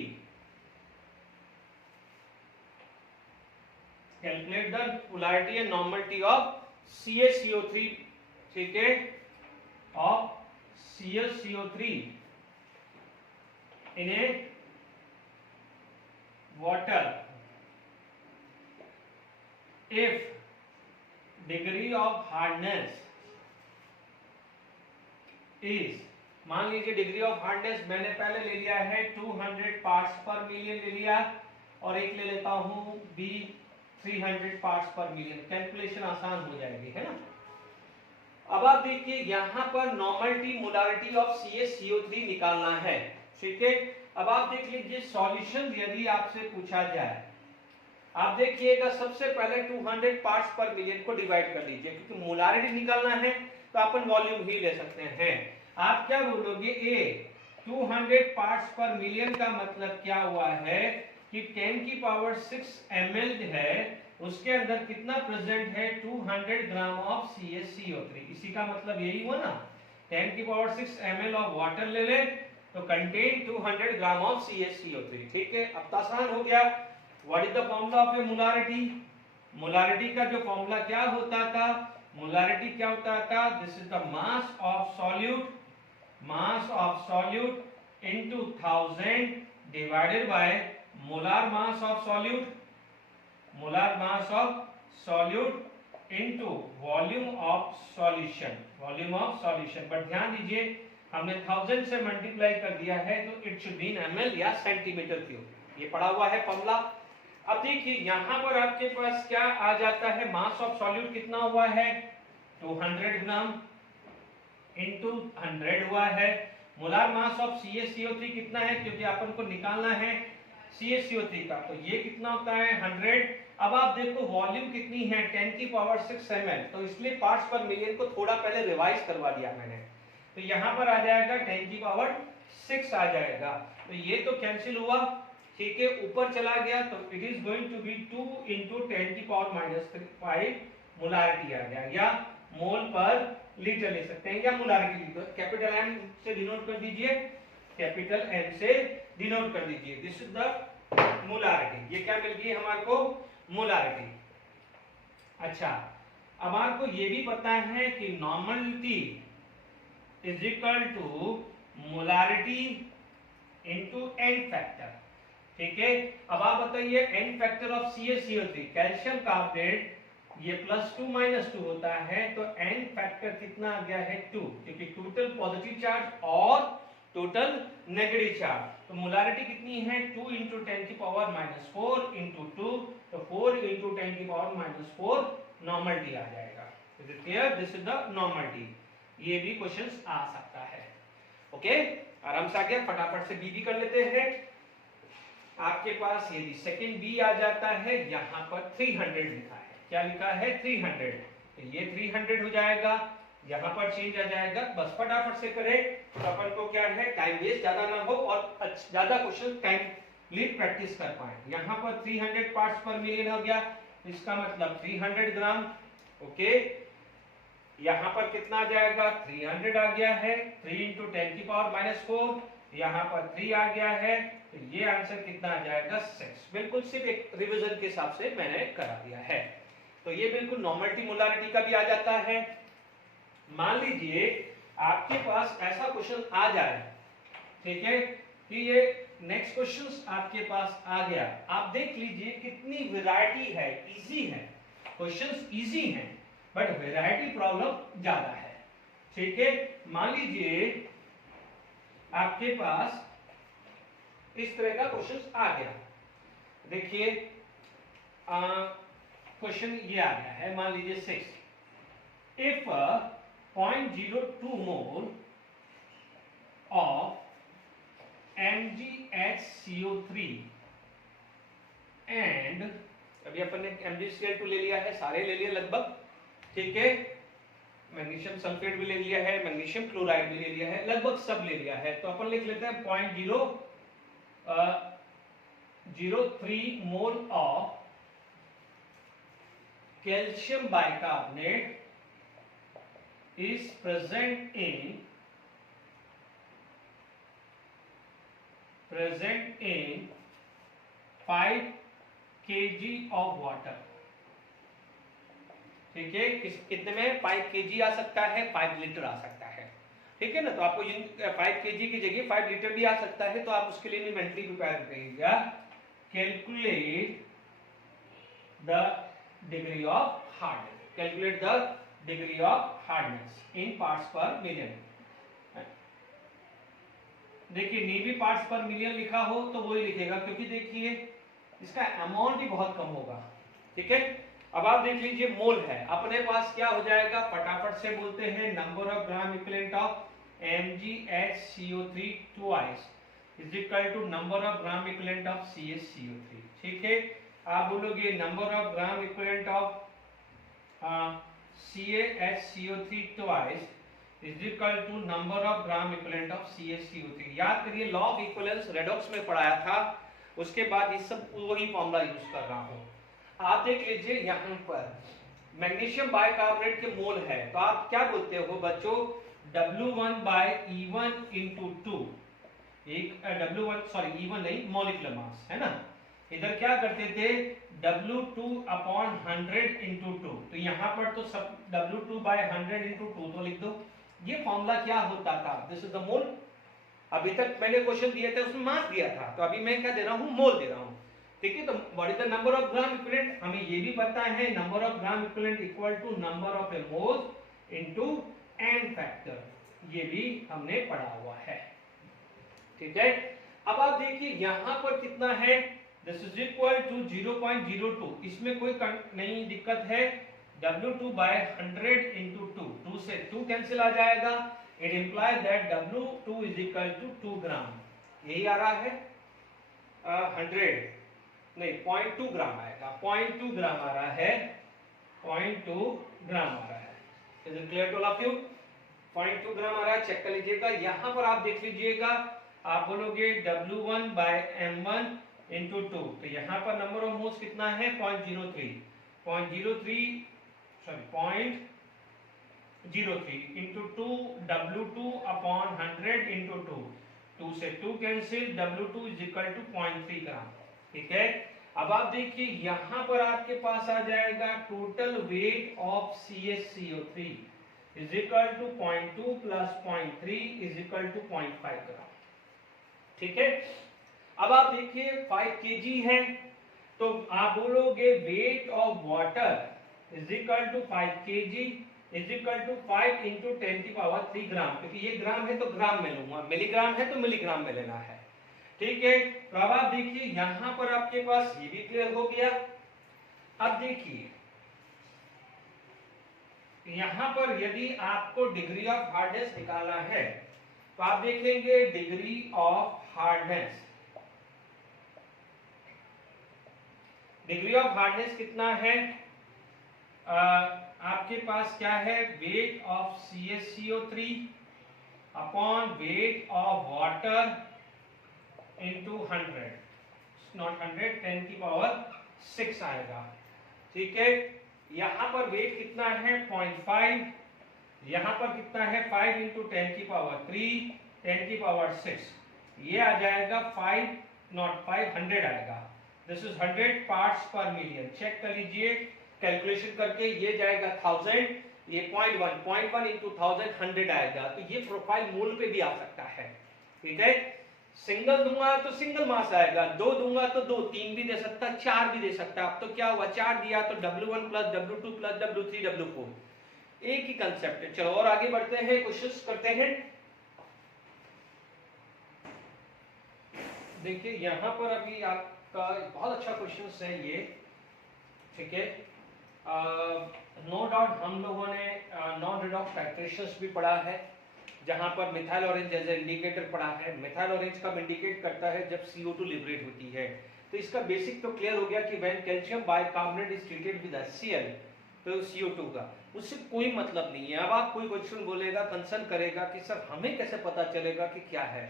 calculate the molarity and normality of CaCO3, ठीक है, of CaCO3 in a water if degree of hardness is, मान लीजिए डिग्री ऑफ हार्डनेस मैंने पहले ले लिया है 200 पार्ट्स पर मिलियन ले लिया, और एक ले लेता हूं B 300 parts per million, calculation आसान हो जाएगी, है ना। अब आप देखिए यहां पर नॉर्मलिटी मोलारिटी ऑफ CaCO3 निकालना है, ठीक है। अब आप देख लीजिए सॉल्यूशन यदि आपसे पूछा जाए, आप देखिएगा सबसे पहले 200 पार्ट्स पर मिलियन को डिवाइड कर लीजिए, क्योंकि मोलारिटी निकालना है तो अपन वॉल्यूम ही ले सकते हैं। आप क्या बोलोगे, ए 200 पार्ट्स पर मिलियन का मतलब क्या हुआ है कि 10 की पावर 6 ml है, उसके अंदर कितना प्रेजेंट है 200 ग्राम ऑफ CaCO3, इसी का मतलब यही हुआ ना। 10 की पावर 6 ml ऑफ वाटर ले ले तो कंटेन 200 ग्राम ऑफ CaCO3, ठीक है। अब तो आसान हो गया। What is the formula of A molarity, molarity का जो फॉर्मूला क्या होता था, मोलारिटी क्या होता था, this is the mass of solute, mass of solute into 1000 divided by molar mass of solute, molar mass of solute into volume of solution, volume of solution. But ध्यान दीजिए हमने 1000 से मल्टीप्लाई कर दिया है तो it should be in ml या centimetre cube, ये पड़ा हुआ है फॉर्मूला। अब देखिए यहां पर आपके पास क्या आ जाता है, मास ऑफ सॉल्यूट कितना हुआ है 200 ग्राम इनटू 100 हुआ है, मोलार मास ऑफ CaCO3 कितना है, क्योंकि अपन को निकालना है CaCO3 का, तो ये कितना होता है 100। अब आप देखो वॉल्यूम कितनी है 10 की पावर 6 ml, तो इसलिए पार्ट्स पर मिलियन को थोड़ा पहले रिवाइज करवा दिया मैंने, तो यहां पर आ जाएगा 10 की पावर 6 आ जाएगा, तो ये तो कैंसिल हुआ, ठीक है। ऊपर चला गया तो it is going to be 2 into 10 की पावर -5 मोलारिटी आ गया, या मोल पर लीटर ले सकते हैं, या मोलारिटी लीटर, कैपिटल M से डिनोट कर दीजिए, कैपिटल M से डिनोट कर दीजिए, दिस इज द मोलारिटी। ये क्या मिल गई हमारे को, मोलारिटी। अच्छा, अब आपको ये भी पता है कि normality is equal to molarity into n factor, ठीक है। अब आप बताइए n factor of CaCO3, calcium carbonate, ये +2 -2 होता है, तो n फैक्टर कितना आ गया है 2, क्योंकि टोटल पॉजिटिव चार्ज और टोटल नेगेटिव चार्ज, तो मोलारिटी कितनी है 2 into 10 की पावर -4 into 2, तो 4 into 10 की पावर -4 नॉर्मलिटी आ जाएगा। Is it clear, this is the normality. ये भी क्वेश्चंस आ सकता है, ओके। आराम से आ गया, फटाफट से बी भी कर लेते हैं। आपके पास यदि सेकंड बी आ जाता है, यहाँ पर 300 लिखा है, क्या लिखा है 300, तो ये 300 हो जाएगा, यहाँ पर चेंज आ जाएगा, बस फटाफट से करें तो अपन को क्या है टाइम वेस्ट ज्यादा ना हो और ज्यादा क्वेश्चन टाइमली प्रैक्टिस कर पाए। यहाँ पर 300 पार्ट्स पर मिलियन हो गया, इसका मतलब 300 ग्राम, ओके। यहाँ पर कितना आ जाएगा 300 आ गया है, 3 into 10 की पावर -4, यहाँ पर 3 आ गया है, तो ये आंसर कितना आ जाएगा 6। बिल्कुल सिर्फ एक रिवीजन के हिसाब से मैंने करा दिया है, तो ये बिल्कुल नॉर्मलिटी मोलारिटी का भी आ जाता है। मान लीजिए आपके पास ऐसा क्वेश्चन आ जाए, ठीक है, कि ये नेक्स्ट क्वेश्चंस आपके पास आ गया। आप देख लीजिए कितनी वैरायटी है, इजी है, क्वेश्चंस इजी हैं बट वैरायटी प्रॉब्लम ज्यादा है। ठीक है, मान लीजिए आपके पास इस तरह का क्वेश्चंस आ गया। देखिए क्वेश्चन ये आ गया है, मान लीजिए 6, if 0.02 mole of MgHCO3 and, अभी अपन ने MgCl2 ले लिया है, सारे ले लिए लगभग, ठीक है, मैग्नीशियम सल्फेट भी ले लिया है, मैग्नीशियम क्लोराइड भी ले लिया है, लगभग सब ले लिया है। तो अपन लिख लेते हैं 0.003 mole of calcium bicarbonate is present in 5 kg of water। ठीक है, कितने में 5 kg आ सकता है, 5 लीटर आ सकता है। ठीक है ना, तो आपको 5 kg की जगह 5 लीटर भी आ सकता है, तो आप उसके लिए भी मेंटली प्रिपेयर करिएगा। Calculate the degree of hardness, calculate the degree of hardness in parts per million. देखिए नीबी पार्ट्स पर मिलियन लिखा हो तो वही लिखेगा, क्योंकि देखिए इसका अमाउंट भी बहुत कम होगा। ठीक है, अब आप देख लीजिए मोल है, अपने पास क्या हो जाएगा, फटाफट से बोलते हैं, number of gram equivalent of MgHCO3 twice is equal to number of gram equivalent of CaCO3। ठीक है, आप बोलोगे number of gram equivalent of CaHCO3 twice is equal to number of gram equivalent of CaCO3। याद करिए law of equivalence redox में पढ़ाया था, उसके बाद ये सब वही फॉर्मूला यूज कर रहा हूं। आप देख लीजिए यहाँ पर मैग्नीशियम बाइकार्बोनेट के मोल है, तो आप क्या बोलते हो बच्चों, W1/E1 into 2, एक E1 नहीं, मॉलिक्यूलर मास है ना। इधर क्या करते थे, W2/100 into 2, तो यहाँ पर तो सब W2/100 into 2 तो लिख दो। ये फॉर्मूला क्या होता था, दिस इज द मोल। अभी तक मैंने क्वेश्चन दिए थे उसमें मास दिया था, तो अभी मैं क्या दे रहा हूँ, मोल दे रहा हूँ। ठीक है, तो what is the number of gram equivalent, हमें ये भी पता है, number of gram equivalent equal to number of a moles into n factor, ये भी हमने पढ़ा हुआ है। ठीक है, अब आप देखिए यहां पर कितना है, दिस इज इक्वल टू 0.02, इसमें कोई नहीं दिक्कत है, W2/100 into 2, 2 से 2 कैंसिल आ जाएगा, it implies that W2 is equal to 2 gram, यही आ रहा है 100 नहीं 0.2 ग्राम आएगा, 0.2 ग्राम आ रहा है, 0.2 ग्राम आ रहा है। Is it clear to all of you, 0.2 gram आ रहा है, चेक कर लीजिएगा। यहां पर आप देख लीजिएगा, आप बोलोगे W1/M1 into 2, तो यहां पर नंबर ऑफ मोल्स कितना है, 0.03 into 2, W2/100 into 2, 2 से 2 cancel, W2 is equal to 0.3 ग्राम। ठीक है, अब आप देखिए यहां पर आपके पास आ जाएगा total weight of CaCO3 is equal to 0.2 plus 0.3 is equal to 0.5 gram. ठीक है, अब आप देखिए 5 kg है, तो आप बोलोगे weight of water is equal to 5 kg is equal to 5 into 10⁻³ gram, क्योंकि ये ग्राम है तो ग्राम में लूंगा, मिलीग्राम है तो मिलीग्राम में लेना है। ठीक है, तो अब आप देखिए यहां पर आपके पास ये भी क्लियर हो गया। अब देखिए यहां पर यदि आपको डिग्री ऑफ हार्डनेस निकालना है, तो आप देखेंगे degree of hardness, degree of hardness कितना है, आपके पास क्या है, wait of CaCO3 upon weight of water into 100, not 100, 10⁻6 आएगा। ठीक है, यहां पर वेट कितना है, 0.5, यहां पर कितना है, 5 into 10⁻3, 10⁻6, ये आ जाएगा 5 not 500 आएगा। This is 100 parts per million. Check कर लीजिए कैलकुलेशन करके, ये जाएगा 1000, ये 0.1 into 1000 100 आएगा। तो ये प्रोफाइल मोल पे भी आ सकता है, ठीक है। सिंगल दूंगा तो सिंगल मास आएगा, 2 दूंगा तो 2, 3 भी दे सकता, 4 भी दे सकता। अब तो क्या हुआ, 4 दिया तो W1 plus W2 plus W3 W4, एक ही कंसेप्ट है। चलो और आगे बढ़ते हैं, क्वेश्चंस करते हैं। देखिए यहां पर अभी आपका बहुत अच्छा क्वेश्चन है ये, ठीक है। नो डाउट हम लोगों ने नॉन रिडॉक्स टाइट्रेशंस भी पढ़ा है, जहां पर मिथाइल ऑरेंज एज इंडिकेटर पढ़ा है। मिथाइल ऑरेंज कब इंडिकेट करता है, जब CO2 लिबरेट होती है। तो इसका बेसिक तो क्लियर हो गया कि when calcium bicarbonate is treated with HCl, तो CO2 का उससे कोई मतलब नहीं है। अब आप कोई क्वेश्चन बोलेगा, कंसर्न करेगा कि सर हमें कैसे पता चलेगा कि क्या है।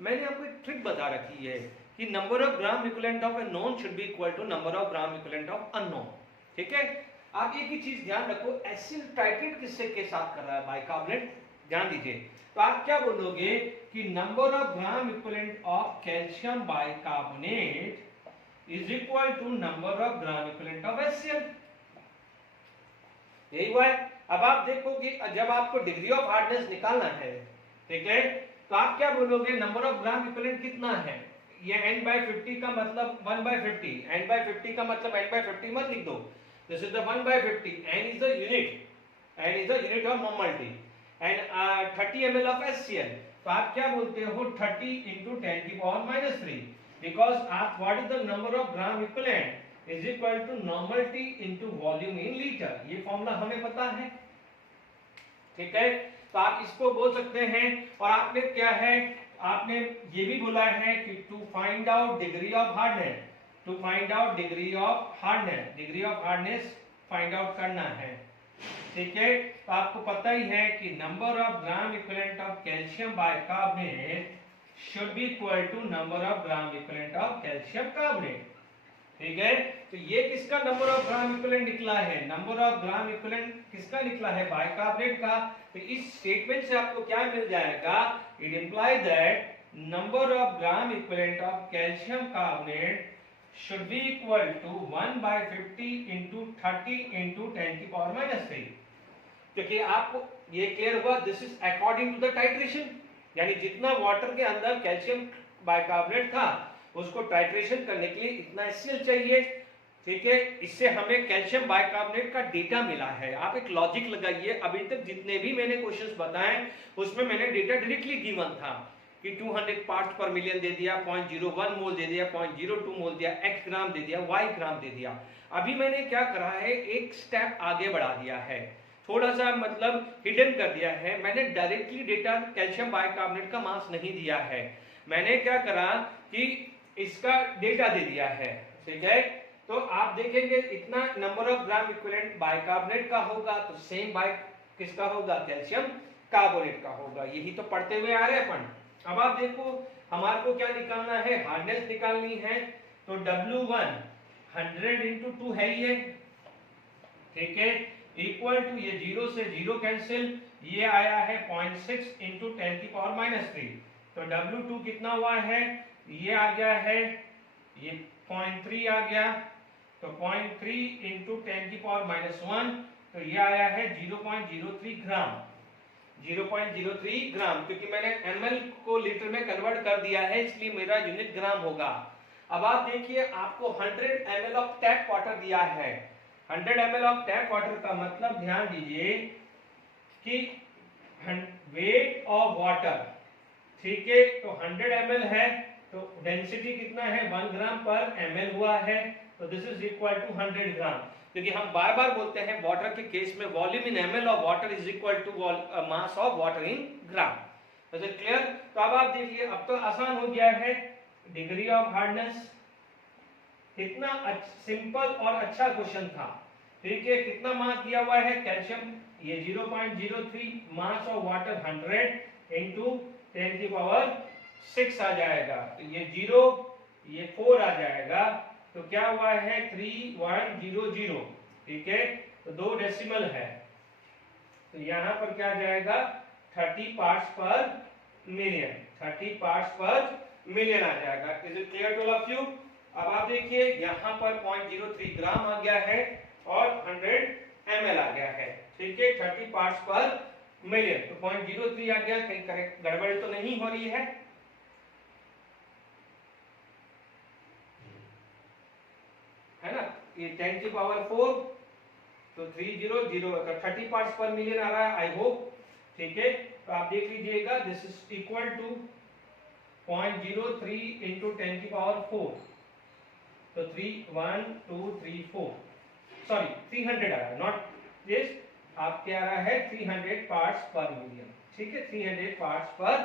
मैंने आपको एक ट्रिक बता रखी है कि number of gram equivalent of a known should be equal to number of gram equivalent of unknown, ठीक है। आप एक ही चीज ध्यान रखो, एसिल टाइट्रेट किससे के साथ कर रहा है, बाइकार्बोनेट, ध्यान दीजिए। तो आप क्या बोलोगे कि number of gram equivalent of calcium bicarbonate is equal to number of gram equivalent of HCl, यही हुआ है। अब आप देखोगे जब आपको डिग्री ऑफ हार्डनेस निकालना है, ठीक है, तो आप क्या बोलोगे, नंबर ऑफ ग्राम इक्विवेलेंट कितना है, ये n/50 का मतलब 1/50, n/50 का मतलब n/50 मत लिख दो, this is the 1/50, n is the unit of normality and 30 ml of HCl। तो आप क्या बोलते हो, 30 into 10⁻³ because आप what is the number of gram equivalent is equal to normality into volume in liter, ये फॉर्मूला हमें पता है, ठीक है। तो आप इसको बोल सकते हैं। और आपने क्या है, आपने ये भी बोला है कि to find out degree of hardness, to find out degree of hardness, degree of hardness find out करना है, ठीक है। तो आपको पता ही है कि number of gram equivalent of calcium bicarbonate should be equal to number of gram equivalent of calcium carbonate, ठीक है। तो ये किसका नंबर ऑफ ग्राम इक्विवेलेंट निकला है, नंबर ऑफ ग्राम इक्विवेलेंट किसका निकला है, बाइकार्बोनेट का। तो इस स्टेटमेंट से आपको क्या मिल जाएगा, it implies that number of gram equivalent of calcium carbonate should be equal to 1/50 into 30 into 10⁻³ क्योंकि आपको ये क्लियर हुआ, this is according to the titration, यानी जितना वाटर के अंदर कैल्शियम बाइकार्बोनेट था उसको टाइट्रेशन करने के लिए इतना HCl चाहिए, ठीक है। इससे हमें कैल्शियम बाइकार्बोनेट का डेटा मिला है। आप एक लॉजिक लगाइए, अभी तक जितने भी मैंने क्वेश्चंस बताए उसमें मैंने डेटा डायरेक्टली गिवन था कि 200 पार्ट्स पर मिलियन दे दिया, 0.01 मोल दे दिया, 0.02 मोल दिया, x ग्राम दे दिया, y ग्राम दे दिया। अभी मैंने क्या करा है, एक स्टेप आगे बढ़ा दिया है, थोड़ा सा मतलब हिडन कर दिया है। मैंने डायरेक्टली डेटा कैल्शियम बाइकार्बोनेट का मास नहीं दिया है, मैंने क्या करा कि इसका डेटा दे दिया है, ठीक है। तो आप देखेंगे इतना number of gram equivalent bicarbonate का होगा तो सेम बाइ किसका होगा, कैल्शियम कार्बोनेट का होगा। यही तो पढ़ते हुए आ रहे हैं अपन। अब आप देखो हमारे को क्या निकालना है, हार्डनेस निकालनी है। तो W1 100 into 2 है ये, ठीक है, इक्वल टू ये 0 से 0 कैंसिल, ये आया है 0.6 into 10⁻³ तो W2 कितना हुआ है, ये आ गया है, ये 0.3 आ गया, तो 0.3 into 10⁻⁻1 तो ये आया है 0.03 ग्राम, 0.03 ग्राम, क्योंकि मैंने ml को लीटर में कन्वर्ट कर दिया है इसलिए मेरा यूनिट ग्राम होगा। अब आप देखिए आपको 100 ml ऑफ टैप वाटर दिया है, 100 ml ऑफ टैप वाटर का मतलब ध्यान दीजिए कि वेट ऑफ वाटर, ठीक है, तो 100 ml है तो डेंसिटी कितना है 1 ग्राम पर ml हुआ है, तो दिस इज इक्वल टू 100 ग्राम। क्योंकि हम बार बार बोलते हैं वाटर के केस में volume in ml of water is equal to mass of water in gram. Is it clear? तो अब आप देखिए अब तो आसान हो गया है, डिग्री ऑफ हार्डनेस, कितना सिंपल और अच्छा क्वेश्चन था, ठीक है। कितना मास दिया हुआ है कैल्शियम, ये 0.03, मास ऑफ वाटर 100 into 10⁻⁶ आ जाएगा, तो ये 0 ये 4 आ जाएगा, तो क्या हुआ है 3100, ठीक है, तो 2 डेसिमल है, तो यहां पर क्या आ जाएगा 30 parts per million, 30 parts per million आ जाएगा। Is it clear to all of you? अब आप देखिए यहां पर 0.03 ग्राम आ गया है और 100 ml आ गया है, ठीक है, 30 पार्ट्स पर मिलियन, तो 0.03 आ गया, कहीं करेक्ट गड़बड़ी तो नहीं हो रही है, है ना, ये 10 की पावर 4 तो 300 तो 30 पार्ट्स पर मिलियन आ रहा है, आई होप। ठीक है, तो आप देख लीजिएगा this is equal to 0.03 into 10 की पावर 4, तो 1 2 3 4 सॉरी 300 आ रहा है, नॉट दिस, आपके आ रहा है 300 पार्ट्स पर मिलियन। ठीक है, 300 पार्ट्स पर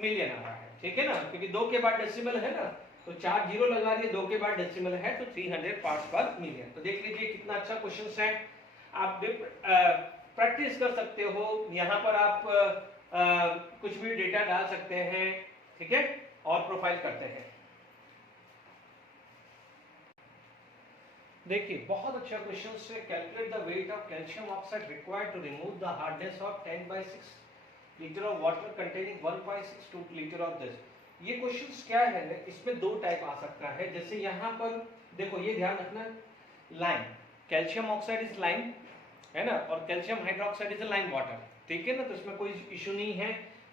मिलियन आ रहा है। ठीक है ना, क्योंकि 2 के बाद डेसिमल है ना, तो 4 जीरो लगा दिए, 2 के बाद डेसिमल है तो 300 पार्ट्स पर मिलियन। तो देख लीजिए कितना अच्छा क्वेश्चन है, आप प्रैक्टिस कर सकते हो, यहाँ पर आप कुछ भी डेटा डाल सकते हैं। ठीक है, और प्रोफाइल करते हैं। देखिए बहुत अच्छा क्वेश्चन है, calculate the weight of calcium oxide required to remove the hardness of 10/6 litre of water containing 1.62 litre of this. ये क्वेश्चन क्या है, इसमें दो टाइप आ सकता है। जैसे यहाँ पर देखो, ये ध्यान रखना, lime calcium oxide is lime, है ना, और calcium hydroxide is lime water. ठीक है ना, तो इसमें कोई इशू नहीं है।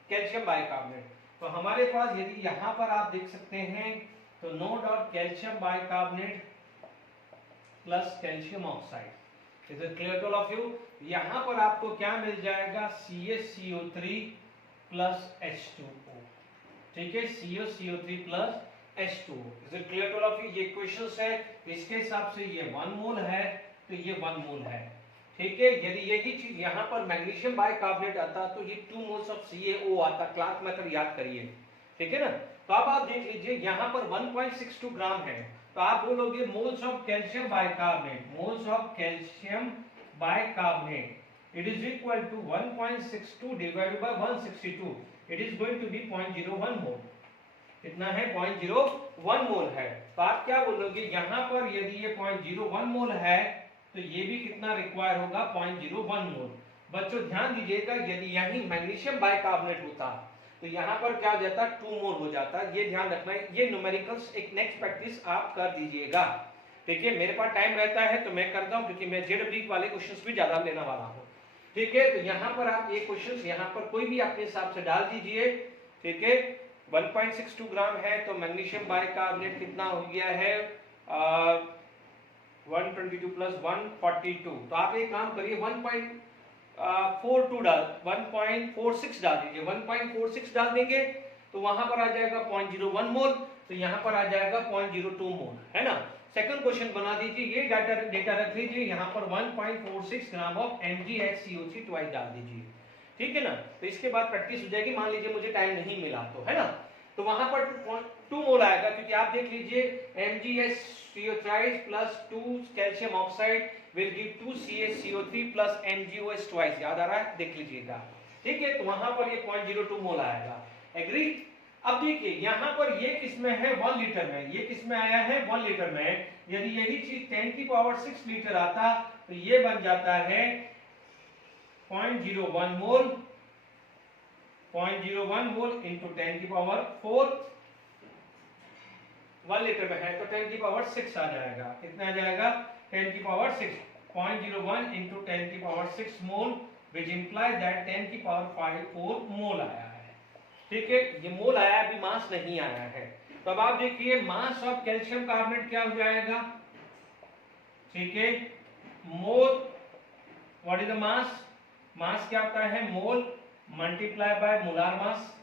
कैल्शियम बाइकार्बोनेट, तो हमारे पास यदि यहाँ पर आप देख सकते हैं तो no doubt calcium bicarbonate plus calcium oxide, is it clear to all of you. यहाँ पर आपको क्या मिल जाएगा, CaCO3 प्लस H2O। ठीक है, CaCO3 plus H2O, is it clear to all of you. ये क्वेश्चन है, इसके हिसाब से ये 1 मोल है तो ये 1 मोल है। ठीक है, यदि यही चीज यहाँ पर मैग्नीशियम बाइकार्बोनेट आता तो ये 2 मोल्स ऑफ CaO आता, क्लार्क मेथड याद करिए। ठीक है ना, तो अब आप देख लीजिए यहाँ पर 1.62 ग्राम है, तो आप बोलोगे moles of calcium bicarbonate, moles of calcium bicarbonate it is equal to 1.62 divided by 162, it is going to be 0.01 mole. कितना है, 0.01 मोल है। तो आप क्या बोलोगे, यहाँ पर यदि ये 0.01 मोल है तो ये भी कितना रिक्वायर होगा, 0.01 मोल। बच्चों ध्यान दीजिएगा, यदि यही मैग्नीशियम बाइकार्बोनेट होता तो यहाँ पर क्या हो जाता, 2 मोल हो जाता। ये ध्यान रखना है, ये न्यूमेरिकल्स एक नेक्स्ट प्रैक्टिस आप कर दीजिएगा। ठीक है, मेरे पास टाइम रहता है तो मैं करता हूँ, क्योंकि मैं जेडब्ल्यू वाले क्वेश्चंस भी ज्यादा लेने वाला हूँ। ठीक है, तो यहाँ पर आप ये क्वेश्चंस यहाँ पर कोई भी अपने हिसाब से डाल दीजिए। ठीक है, 1.62 ग्राम है तो मैग्नीशियम बाइकार्बोनेट कितना हो गया है, 122 प्लस 142। तो आप एक काम करिए, 1.42 डाल 1.46 डाल दीजिए, 1.46 डाल देंगे तो वहां पर आ जाएगा 0.01 मोल, तो यहाँ पर आ जाएगा 0.02 मोल, है ना। सेकंड क्वेश्चन बना दीजिए, ये डेटा रख लीजिए, यहाँ पर 1.46 ग्राम ऑफ MgHCO3 ट्वाइस डाल दीजिए। ठीक है ना, तो इसके बाद प्रैक्टिस हो जाएगी। मान लीजिए मुझे टाइम नहीं मिला तो, है ना, तो वहां पर 2 मोल आएगा, क्योंकि आप देख लीजिए MgHCO3 plus 2 calcium oxide will give 2 CaCO3 plus MgOH twice, याद आ रहा है, देख लीजिएगा। ठीक है, तो वहां पर ये 0.02 मोल आएगा। एग्री। अब देखिए यहाँ पर ये किसमें है, 1 लीटर में, ये किसमें आया है, 1 लीटर में। यदि यही चीज 10 की पावर 6 लीटर आता तो ये बन जाता है 0.01 मोल, 0.01 मोल इंटू 10 की पावर 4, 1 लीटर में है तो 10 की पावर 6 आ जाएगा। कितना आ जाएगा, 10 की पावर 6, 0.01 इंटू 10 की power 6 mole, which imply that 10 की पावर 4 मोल आया है। ठीक है, ये मोल आया, अभी मास नहीं आया है। तो अब आप देखिए मास ऑफ कैल्शियम कार्बोनेट क्या हो जाएगा। ठीक है, mole, what is the mass, mass क्या होता है, mole multiply by molar mass.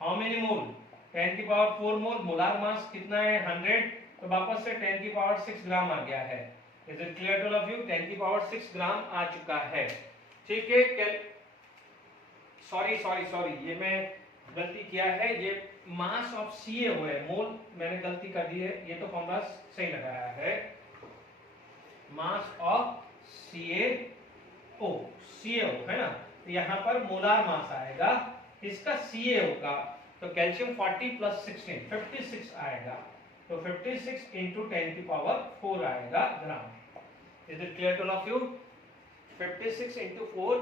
How many mole, 10 की पावर 4 मोल, मोलार मास कितना है 100, तो वापस से 10 की पावर 6 ग्राम आ गया है। Is it clear to all of you, 10 की पावर 6 ग्राम आ चुका है। ठीक है, सॉरी, ये मैं गलती किया है, ये मास ऑफ CaO है, मोल मैंने गलती कर दी है, ये तो फॉर्मूला सही लगाया है, मास ऑफ CaO है ना, तो यहाँ पर मोलार मास आएगा इसका CaO का, तो कैल्शियम 40 प्लस 16 56 आएगा, तो 56 इंटू 10 की पावर 4 आएगा gram. Is it clear to all of you, 56 into 4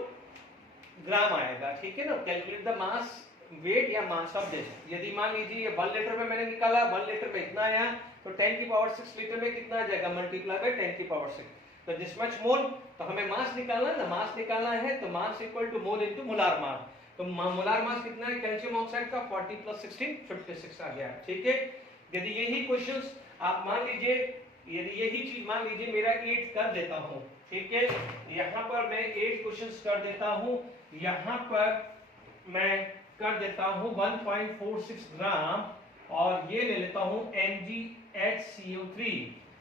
gram आएगा। ठीक है ना, कैलकुलेट द मास वेट या मास ऑफ दिस। यदि मान लीजिए ये 1 लीटर में मैंने निकाला, 1 लीटर में इतना आया, तो 10 की पावर 6 लीटर में कितना आ जाएगा, मल्टीप्लाई बाय 10 की पावर 6, तो दिस मच मोल। तो हमें मास निकालना है ना, मास निकालना है तो mass equal to mole into molar mass. तो मोलार मास कितना है कैल्शियम ऑक्साइड का, 40 प्लस 16 56 आ गया। ठीक है, यदि यही क्वेश्चंस आप मान लीजिए यदि यही चीज मान लीजिए मेरा 8 कर देता हूँ, ठीक है, यहाँ पर मैं 8 क्वेश्चंस कर देता हूँ, यहाँ पर मैं कर देता हूँ 1.46 ग्राम और ये ले लेता हूँ MgHCO3,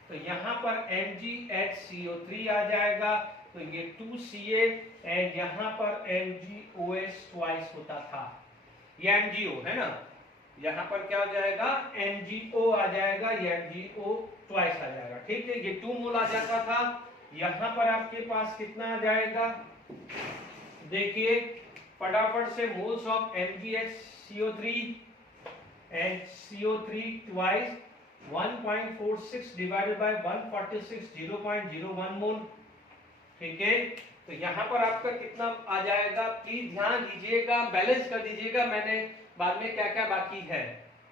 तो यहाँ पर MgHCO3 आ जाएगा, तो ये 2Ca एंड यहाँ पर MgOH ट्वाइस होता था, ये MgO है ना, यहाँ पर क्या हो जाएगा MgO आ जाएगा, ये MgO ट्वाइस आ जाएगा, ठीक है, ये 2 मोल आ जाता था, यहाँ पर आपके पास कितना आ जाएगा, देखिए फटाफट से moles of MgHCO3 and CO3 twice 1.46 divided by 146 0.01 मोल, ठीक है, तो यहाँ पर आपका कितना आ जाएगा, प्लीज ध्यान दीजिएगा, बैलेंस कर दीजिएगा, मैंने बाद में क्या क्या बाकी है,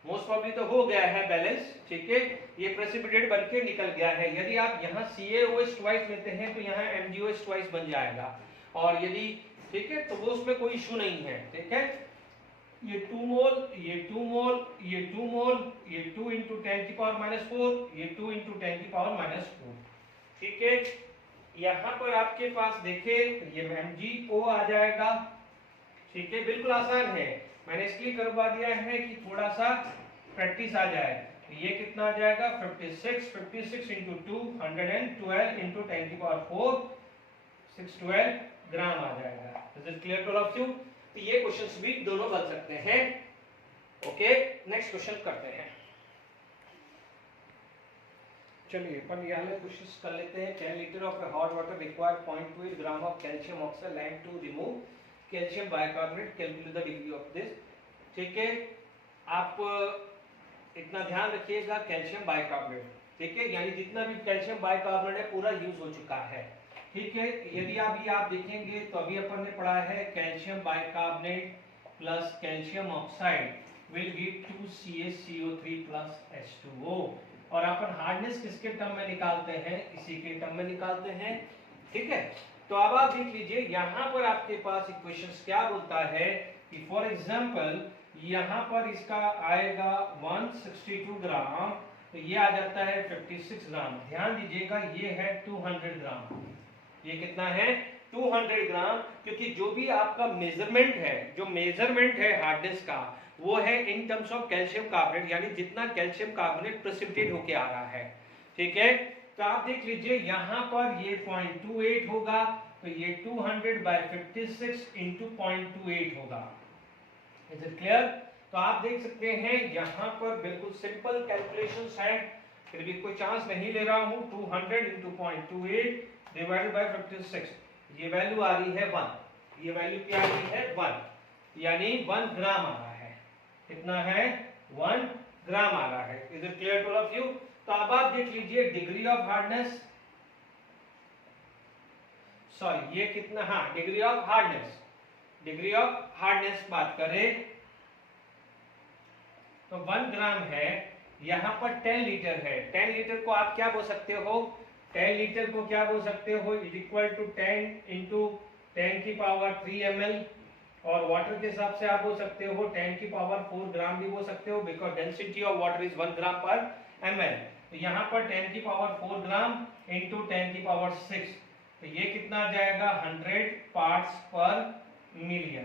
मोस्ट प्रॉब्ली तो हो गया है बैलेंस, ठीक है, ये प्रेसिपिटेट बनके निकल गया है, यदि आप यहाँ CaOH ट्वाइस लेते हैं तो यहाँ MgOH ट्वाइस बन जाएगा, और यदि ठीक है तो वो उसमें कोई इशू नहीं है, ठीक है, ये 2 मोल, ये 2 मोल, ये 2 मोल, ये 2 इंटू 10 की पावर -4, ये 2 इंटू 10 की पावर -4, ठीक है, यहाँ पर आपके पास देखिए ये MgO आ जाएगा, ठीक है, बिल्कुल आसान है, मैंने इसलिए करवा दिया है कि थोड़ा सा प्रैक्टिस आ जाए, ये कितना आ जाएगा 56 इंटू 2 112 इंटू 10 की पावर 4 612 ग्राम आ जाएगा। Is it clear to all of you? तो ये क्वेश्चंस भी दोनों बन सकते हैं। ओके, नेक्स्ट क्वेश्चन करते हैं। चलिए अपन ये वाले क्वेश्चंस कर लेते हैं। 10 litre of hot water require 0.28 gram of calcium oxide lime to remove calcium bicarbonate, calculate the degree of this. ठीक है, आप इतना ध्यान रखिएगा, कैल्शियम बाइकार्बोनेट, ठीक है, यानी जितना भी कैल्शियम बाइकार्बोनेट है पूरा यूज हो चुका है। ठीक है, यदि अभी आप देखेंगे तो अभी अपन ने पढ़ा है calcium bicarbonate plus calcium oxide will give 2CaCO3 plus H2O, और अपन हार्डनेस किसके टर्म में निकालते हैं, इसी के टर्म में निकालते हैं। ठीक है, तो अब आप देख लीजिए यहाँ पर आपके पास इक्वेशंस क्या बोलता है कि फॉर एग्जांपल यहाँ पर इसका आएगा 162 ग्राम, तो ये आ जाता है 56 ग्राम। ध्यान दीजिएगा ये है 200 ग्राम, ये कितना है 200 ग्राम, क्योंकि जो भी आपका मेजरमेंट है, जो मेजरमेंट है हार्डनेस का, वो है इन टर्म्स ऑफ कैल्शियम कार्बोनेट, यानी जितना कैल्शियम कार्बोनेट प्रेसिपिटेट होके आ रहा है। ठीक है, तो आप देख लीजिए यहाँ पर ये 0.28 होगा, तो ये 200/56 इंटू 0.28 होगा। Is it clear? तो आप देख सकते हैं यहाँ पर बिल्कुल सिंपल कैलकुलेशंस है, फिर भी कोई चांस नहीं ले रहा हूँ। 200 इंटू 0.28 डिवाइडेड बाय 56, ये वैल्यू आ रही है 1, ये वैल्यू क्या आ रही है 1, यानी 1 ग्राम आ रहा है। कितना है 1 ग्राम आ रहा है। Is it clear to all of you? तो अब आप देख लीजिए डिग्री ऑफ हार्डनेस, सॉरी ये कितना, हाँ degree of hardness, degree of hardness बात करें तो 1 ग्राम है, यहाँ पर 10 लीटर है। 10 लीटर को आप क्या बोल सकते हो, 10 लीटर को क्या बोल सकते हो, इज इक्वल टू 10 इंटू 10 की पावर 3 ml, और वाटर के हिसाब से आप बोल सकते हो 10 की पावर 4 ग्राम भी बोल सकते हो, because density of water is 1 ग्राम पर ml। तो यहाँ पर 10 की पावर 4 ग्राम इंटू 10 की पावर 6, तो ये कितना आ जाएगा 100 पार्ट्स पर मिलियन।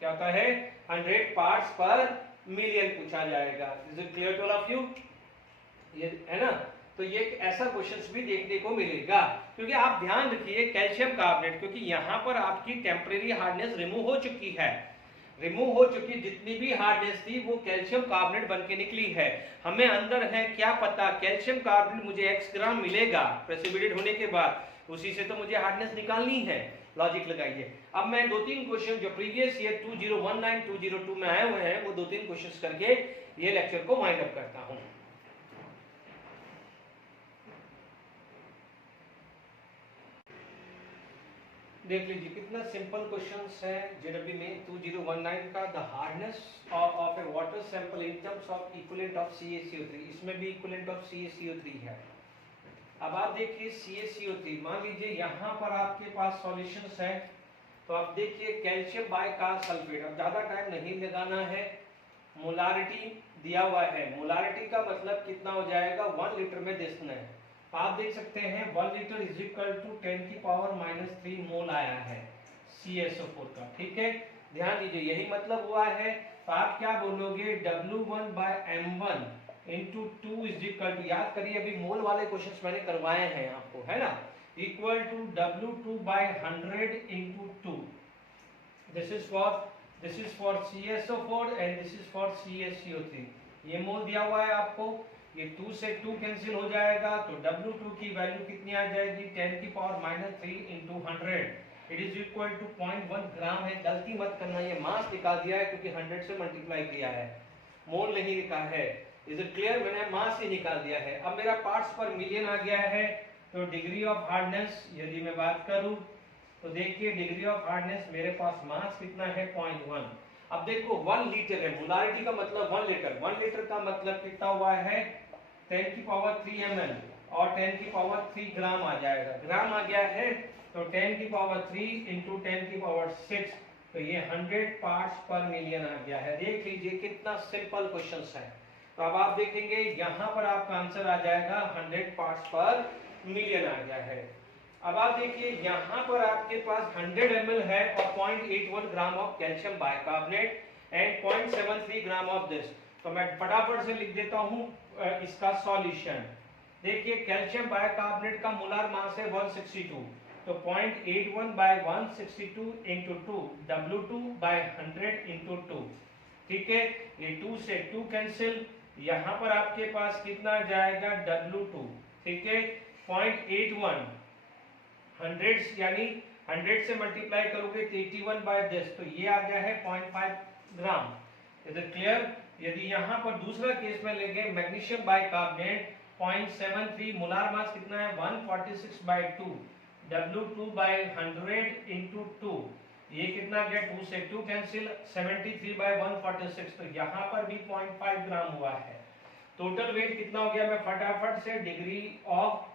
क्या होता है 100 पार्ट्स पर मिलियन पूछा जाएगा। Is it clear to all of you? ये है ना, तो ये ऐसा क्वेश्चंस भी देखने को मिलेगा, क्योंकि आप ध्यान रखिए कैल्शियम कार्बोनेट, क्योंकि यहाँ पर आपकी टेम्परेरी हार्डनेस रिमूव हो चुकी है, रिमूव हो चुकी, जितनी भी हार्डनेस थी वो कैल्शियम कार्बोनेट बन के निकली है। हमें अंदर है क्या पता कैल्शियम कार्बोनेट मुझे x ग्राम मिलेगा प्रेसिपिटेट होने के बाद, उसी से तो मुझे हार्डनेस निकालनी है। लॉजिक लगाइए। अब मैं 2-3 क्वेश्चन जो प्रीवियस ईयर 2019 2002 में आए हुए हैं वो 2-3 क्वेश्चंस करके ये लेक्चर को वाइंड अप करता हूं। देख लीजिए कितना सिंपल क्वेश्चंस है जेडब्ल्यू में 2019 का। The hardness of A water sample in terms of equivalent of CaCO3, इसमें भी इक्विवेलेंट ऑफ CaCO3 है। अब आप देखिए CaCO3, मान लीजिए यहाँ पर आपके पास सॉल्यूशंस है, तो आप देखिए कैल्शियम बाइकार्बोनेट, अब ज्यादा टाइम नहीं लगाना है, मोलारिटी दिया हुआ है, मोलारिटी का मतलब कितना हो जाएगा 1 लीटर में देखना है। आप देख सकते हैं 1 लीटर इज इक्वल टू 10 की पावर -3 मोल आया है CSO4 का। ठीक है, ध्यान दीजिए, यही मतलब हुआ है। तो आप क्या बोलोगे, W1/M1 into 2 is equal to, याद करिए अभी मोल वाले क्वेश्चंस मैंने करवाए हैं आपको, है ना, equal to W2/100 into 2। This is for CSO4 and this is for CSCO3। ये मोल दिया हुआ है आपको, ये 2 से 2 कैंसिल हो जाएगा, तो W2 की वैल्यू कितनी आ जाएगी, 10 की power -3 into 100। It is equal to 0.1 gram है। गलती मत करना, ये मास निकाल दिया है क्योंकि 100 से मल्टीप्लाई किया है, मोल नहीं लिखा है। इज इट क्लियर, मैंने मास ही निकाल दिया है। अब मेरा पार्ट्स पर मिलियन आ गया है, तो डिग्री ऑफ हार्डनेस यदि मैं बात करूं तो देखिए डिग्री ऑफ हार्डनेस मेरे पास मास कितना है 0.1। अब देखो 1 लीटर है, मोलारिटी का मतलब 1 लीटर, 1 लीटर का मतलब कितना हुआ है 10 की पावर 3 ml और 10 की पावर 3 ग्राम आ जाएगा। ग्राम आ गया है तो 10 की पावर 3 इंटू 10 की पावर 6, तो ये 100 पार्ट्स पर मिलियन आ गया है। देख लीजिए कितना सिंपल क्वेश्चन है। तो अब आप देखेंगे यहाँ पर आपका आंसर आ जाएगा 100 पार्ट्स पर मिलियन आ गया है। अब आप देखिए यहाँ पर आपके पास 100 ml है और 0.81 ग्राम of calcium bicarbonate and 0.73 gram of this. तो मैं फटाफट से लिख देता हूँ इसका सॉल्यूशन। देखिए कैल्शियम बाइकार्बोनेट का मोलार मास है 162, तो 0.81/162 इंटू 2, W2/100 इंटू 2। ठीक है, ये 2 से 2 कैंसिल, यहाँ पर आपके पास कितना जाएगा W2। ठीक है, 0.81 100 यानी 100 से मल्टीप्लाई करोगे तो 81/10, तो ये आ गया है 0.5 ग्राम। Is it clear. यदि यहाँ पर दूसरा केस में लेंगे मैग्नीशियम बाइकार्बोनेट 0.73, मोलार मास कितना है 146/2, W2/100 इंटू 2, ये कितना गया 2 से 2 कैंसिल, 73/146, तो यहाँ पर भी 0.5 ग्राम हुआ है। टोटल वेट कितना हो गया, मैं फटाफट से डिग्री ऑफ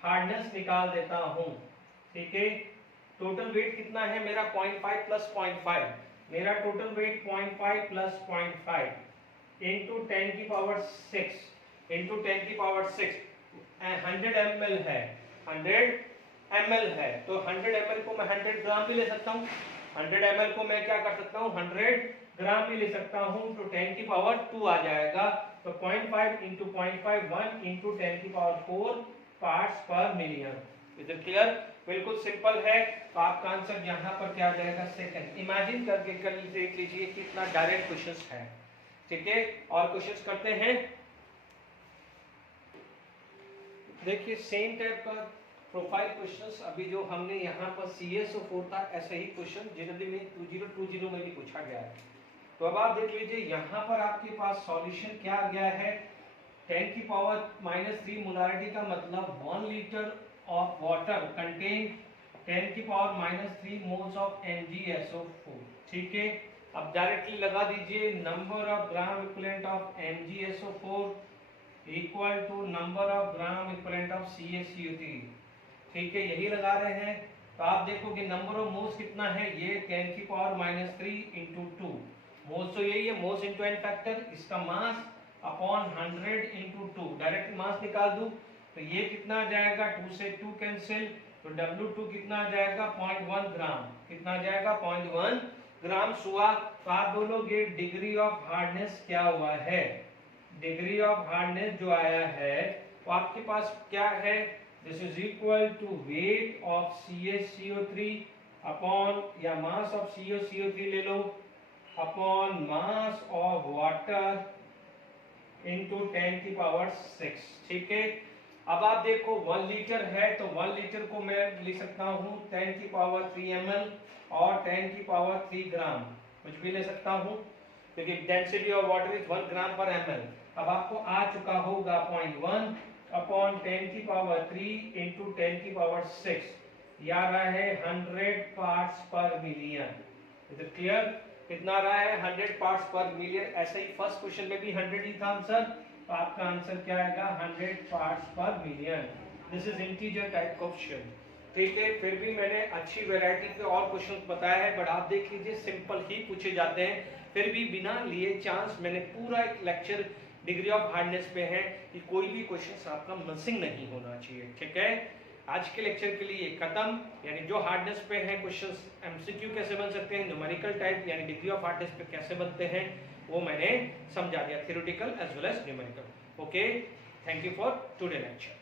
हार्डनेस निकाल देता हूँ। ठीक है, टोटल वेट कितना है मेरा 0.5 प्लस 0.5, मेरा टोटल वेट 0.5 प्लस 0.5 इंटू 10 की पावर 6 इंटू 10 की पावर 6, 100 ml है, 100 ml है, तो 100 ml को मैं 100 ग्राम भी ले सकता हूँ, 100 ml को मैं क्या कर सकता हूँ 100 ग्राम भी ले सकता हूँ, तो 10 की पावर 2 आ जाएगा। तो 0.5 इंटू 0.5 1 इंटू 10 की power 4 parts per million. Is it clear, बिल्कुल सिंपल है। तो आपका आंसर यहाँ पर क्या आ जाएगा सेकंड। इमेजिन करके कर देख लीजिए कितना डायरेक्ट क्वेश्चन है। ठीक है, और क्वेश्चन करते हैं। देखिए सेम टाइप का प्रोफाइल क्वेश्चंस अभी जो हमने यहाँ पर CSO4 था, ऐसे ही क्वेश्चन जीडी में 2020 में भी पूछा गया है। तो अब आप देख लीजिए यहाँ पर आपके पास सॉल्यूशन क्या आ गया है, 10 की पावर -3 मोलारिटी का मतलब 1 लीटर ऑफ वाटर कंटेन 10 की पावर -3 मोल्स ऑफ MgSO4। ठीक है, अब डायरेक्टली लगा दीजिए number of gram equivalent of MgSO4 equal to number of gram equivalent of CaCO3। ठीक है, यही लगा रहे हैं। तो आप देखोगे नंबर ऑफ मोल्स कितना है, ये 10 की पावर -3 इंटू 2, मोल्स तो यही है, मोल्स इंटू एन फैक्टर, इसका मास अपॉन 100 इंटू 2, डायरेक्ट मास निकाल दूं तो ये कितना आ जाएगा 2 से 2 कैंसिल, तो W2 कितना आ जाएगा 0.1 ग्राम, कितना आ जाएगा 0.1 ग्राम हुआ। तो आप बोलोगे डिग्री ऑफ हार्डनेस क्या हुआ है, डिग्री ऑफ हार्डनेस जो आया है वो आपके पास क्या है, this is equal to weight of CaCO3 upon या मास ऑफ CaCO3 ले लो upon mass of water into 10 की पावर 6। ठीक है, अब आप देखो 1 लीटर है तो 1 लीटर को मैं लिख सकता हूँ 10 की पावर 3 ml और 10 की पावर 3 ग्राम, कुछ भी ले सकता हूँ क्योंकि डेंसिटी ऑफ वाटर इज 1 ग्राम पर ml। अब आपको आ चुका होगा 0.1 अपॉन 10 की पावर 3 इंटू 10 की पावर 6, या रहा है 100 parts per million. Is it clear, कितना रहा है 100 पार्ट्स पर मिलियन। ऐसे ही फर्स्ट क्वेश्चन में भी 100 ही था आंसर, तो आपका आंसर क्या आएगा 100 parts per million. This is integer type question. ठीक है, फिर भी मैंने अच्छी वैरायटी के और क्वेश्चन बताया है, बट आप देख लीजिए सिंपल ही पूछे जाते हैं, फिर भी बिना लिए चांस मैंने पूरा एक लेक्चर डिग्री ऑफ हार्डनेस पे है कि कोई भी क्वेश्चन आपका मिसिंग नहीं होना चाहिए। ठीक है, आज के लेक्चर के लिए खत्म। यानी जो हार्डनेस पे है क्वेश्चंस एमसीक्यू कैसे बन सकते हैं, न्यूमेरिकल टाइप यानी डिग्री ऑफ हार्डनेस पे कैसे बनते हैं, वो मैंने समझा दिया, theoretical as well as numerical. Okay, thank you for today lecture.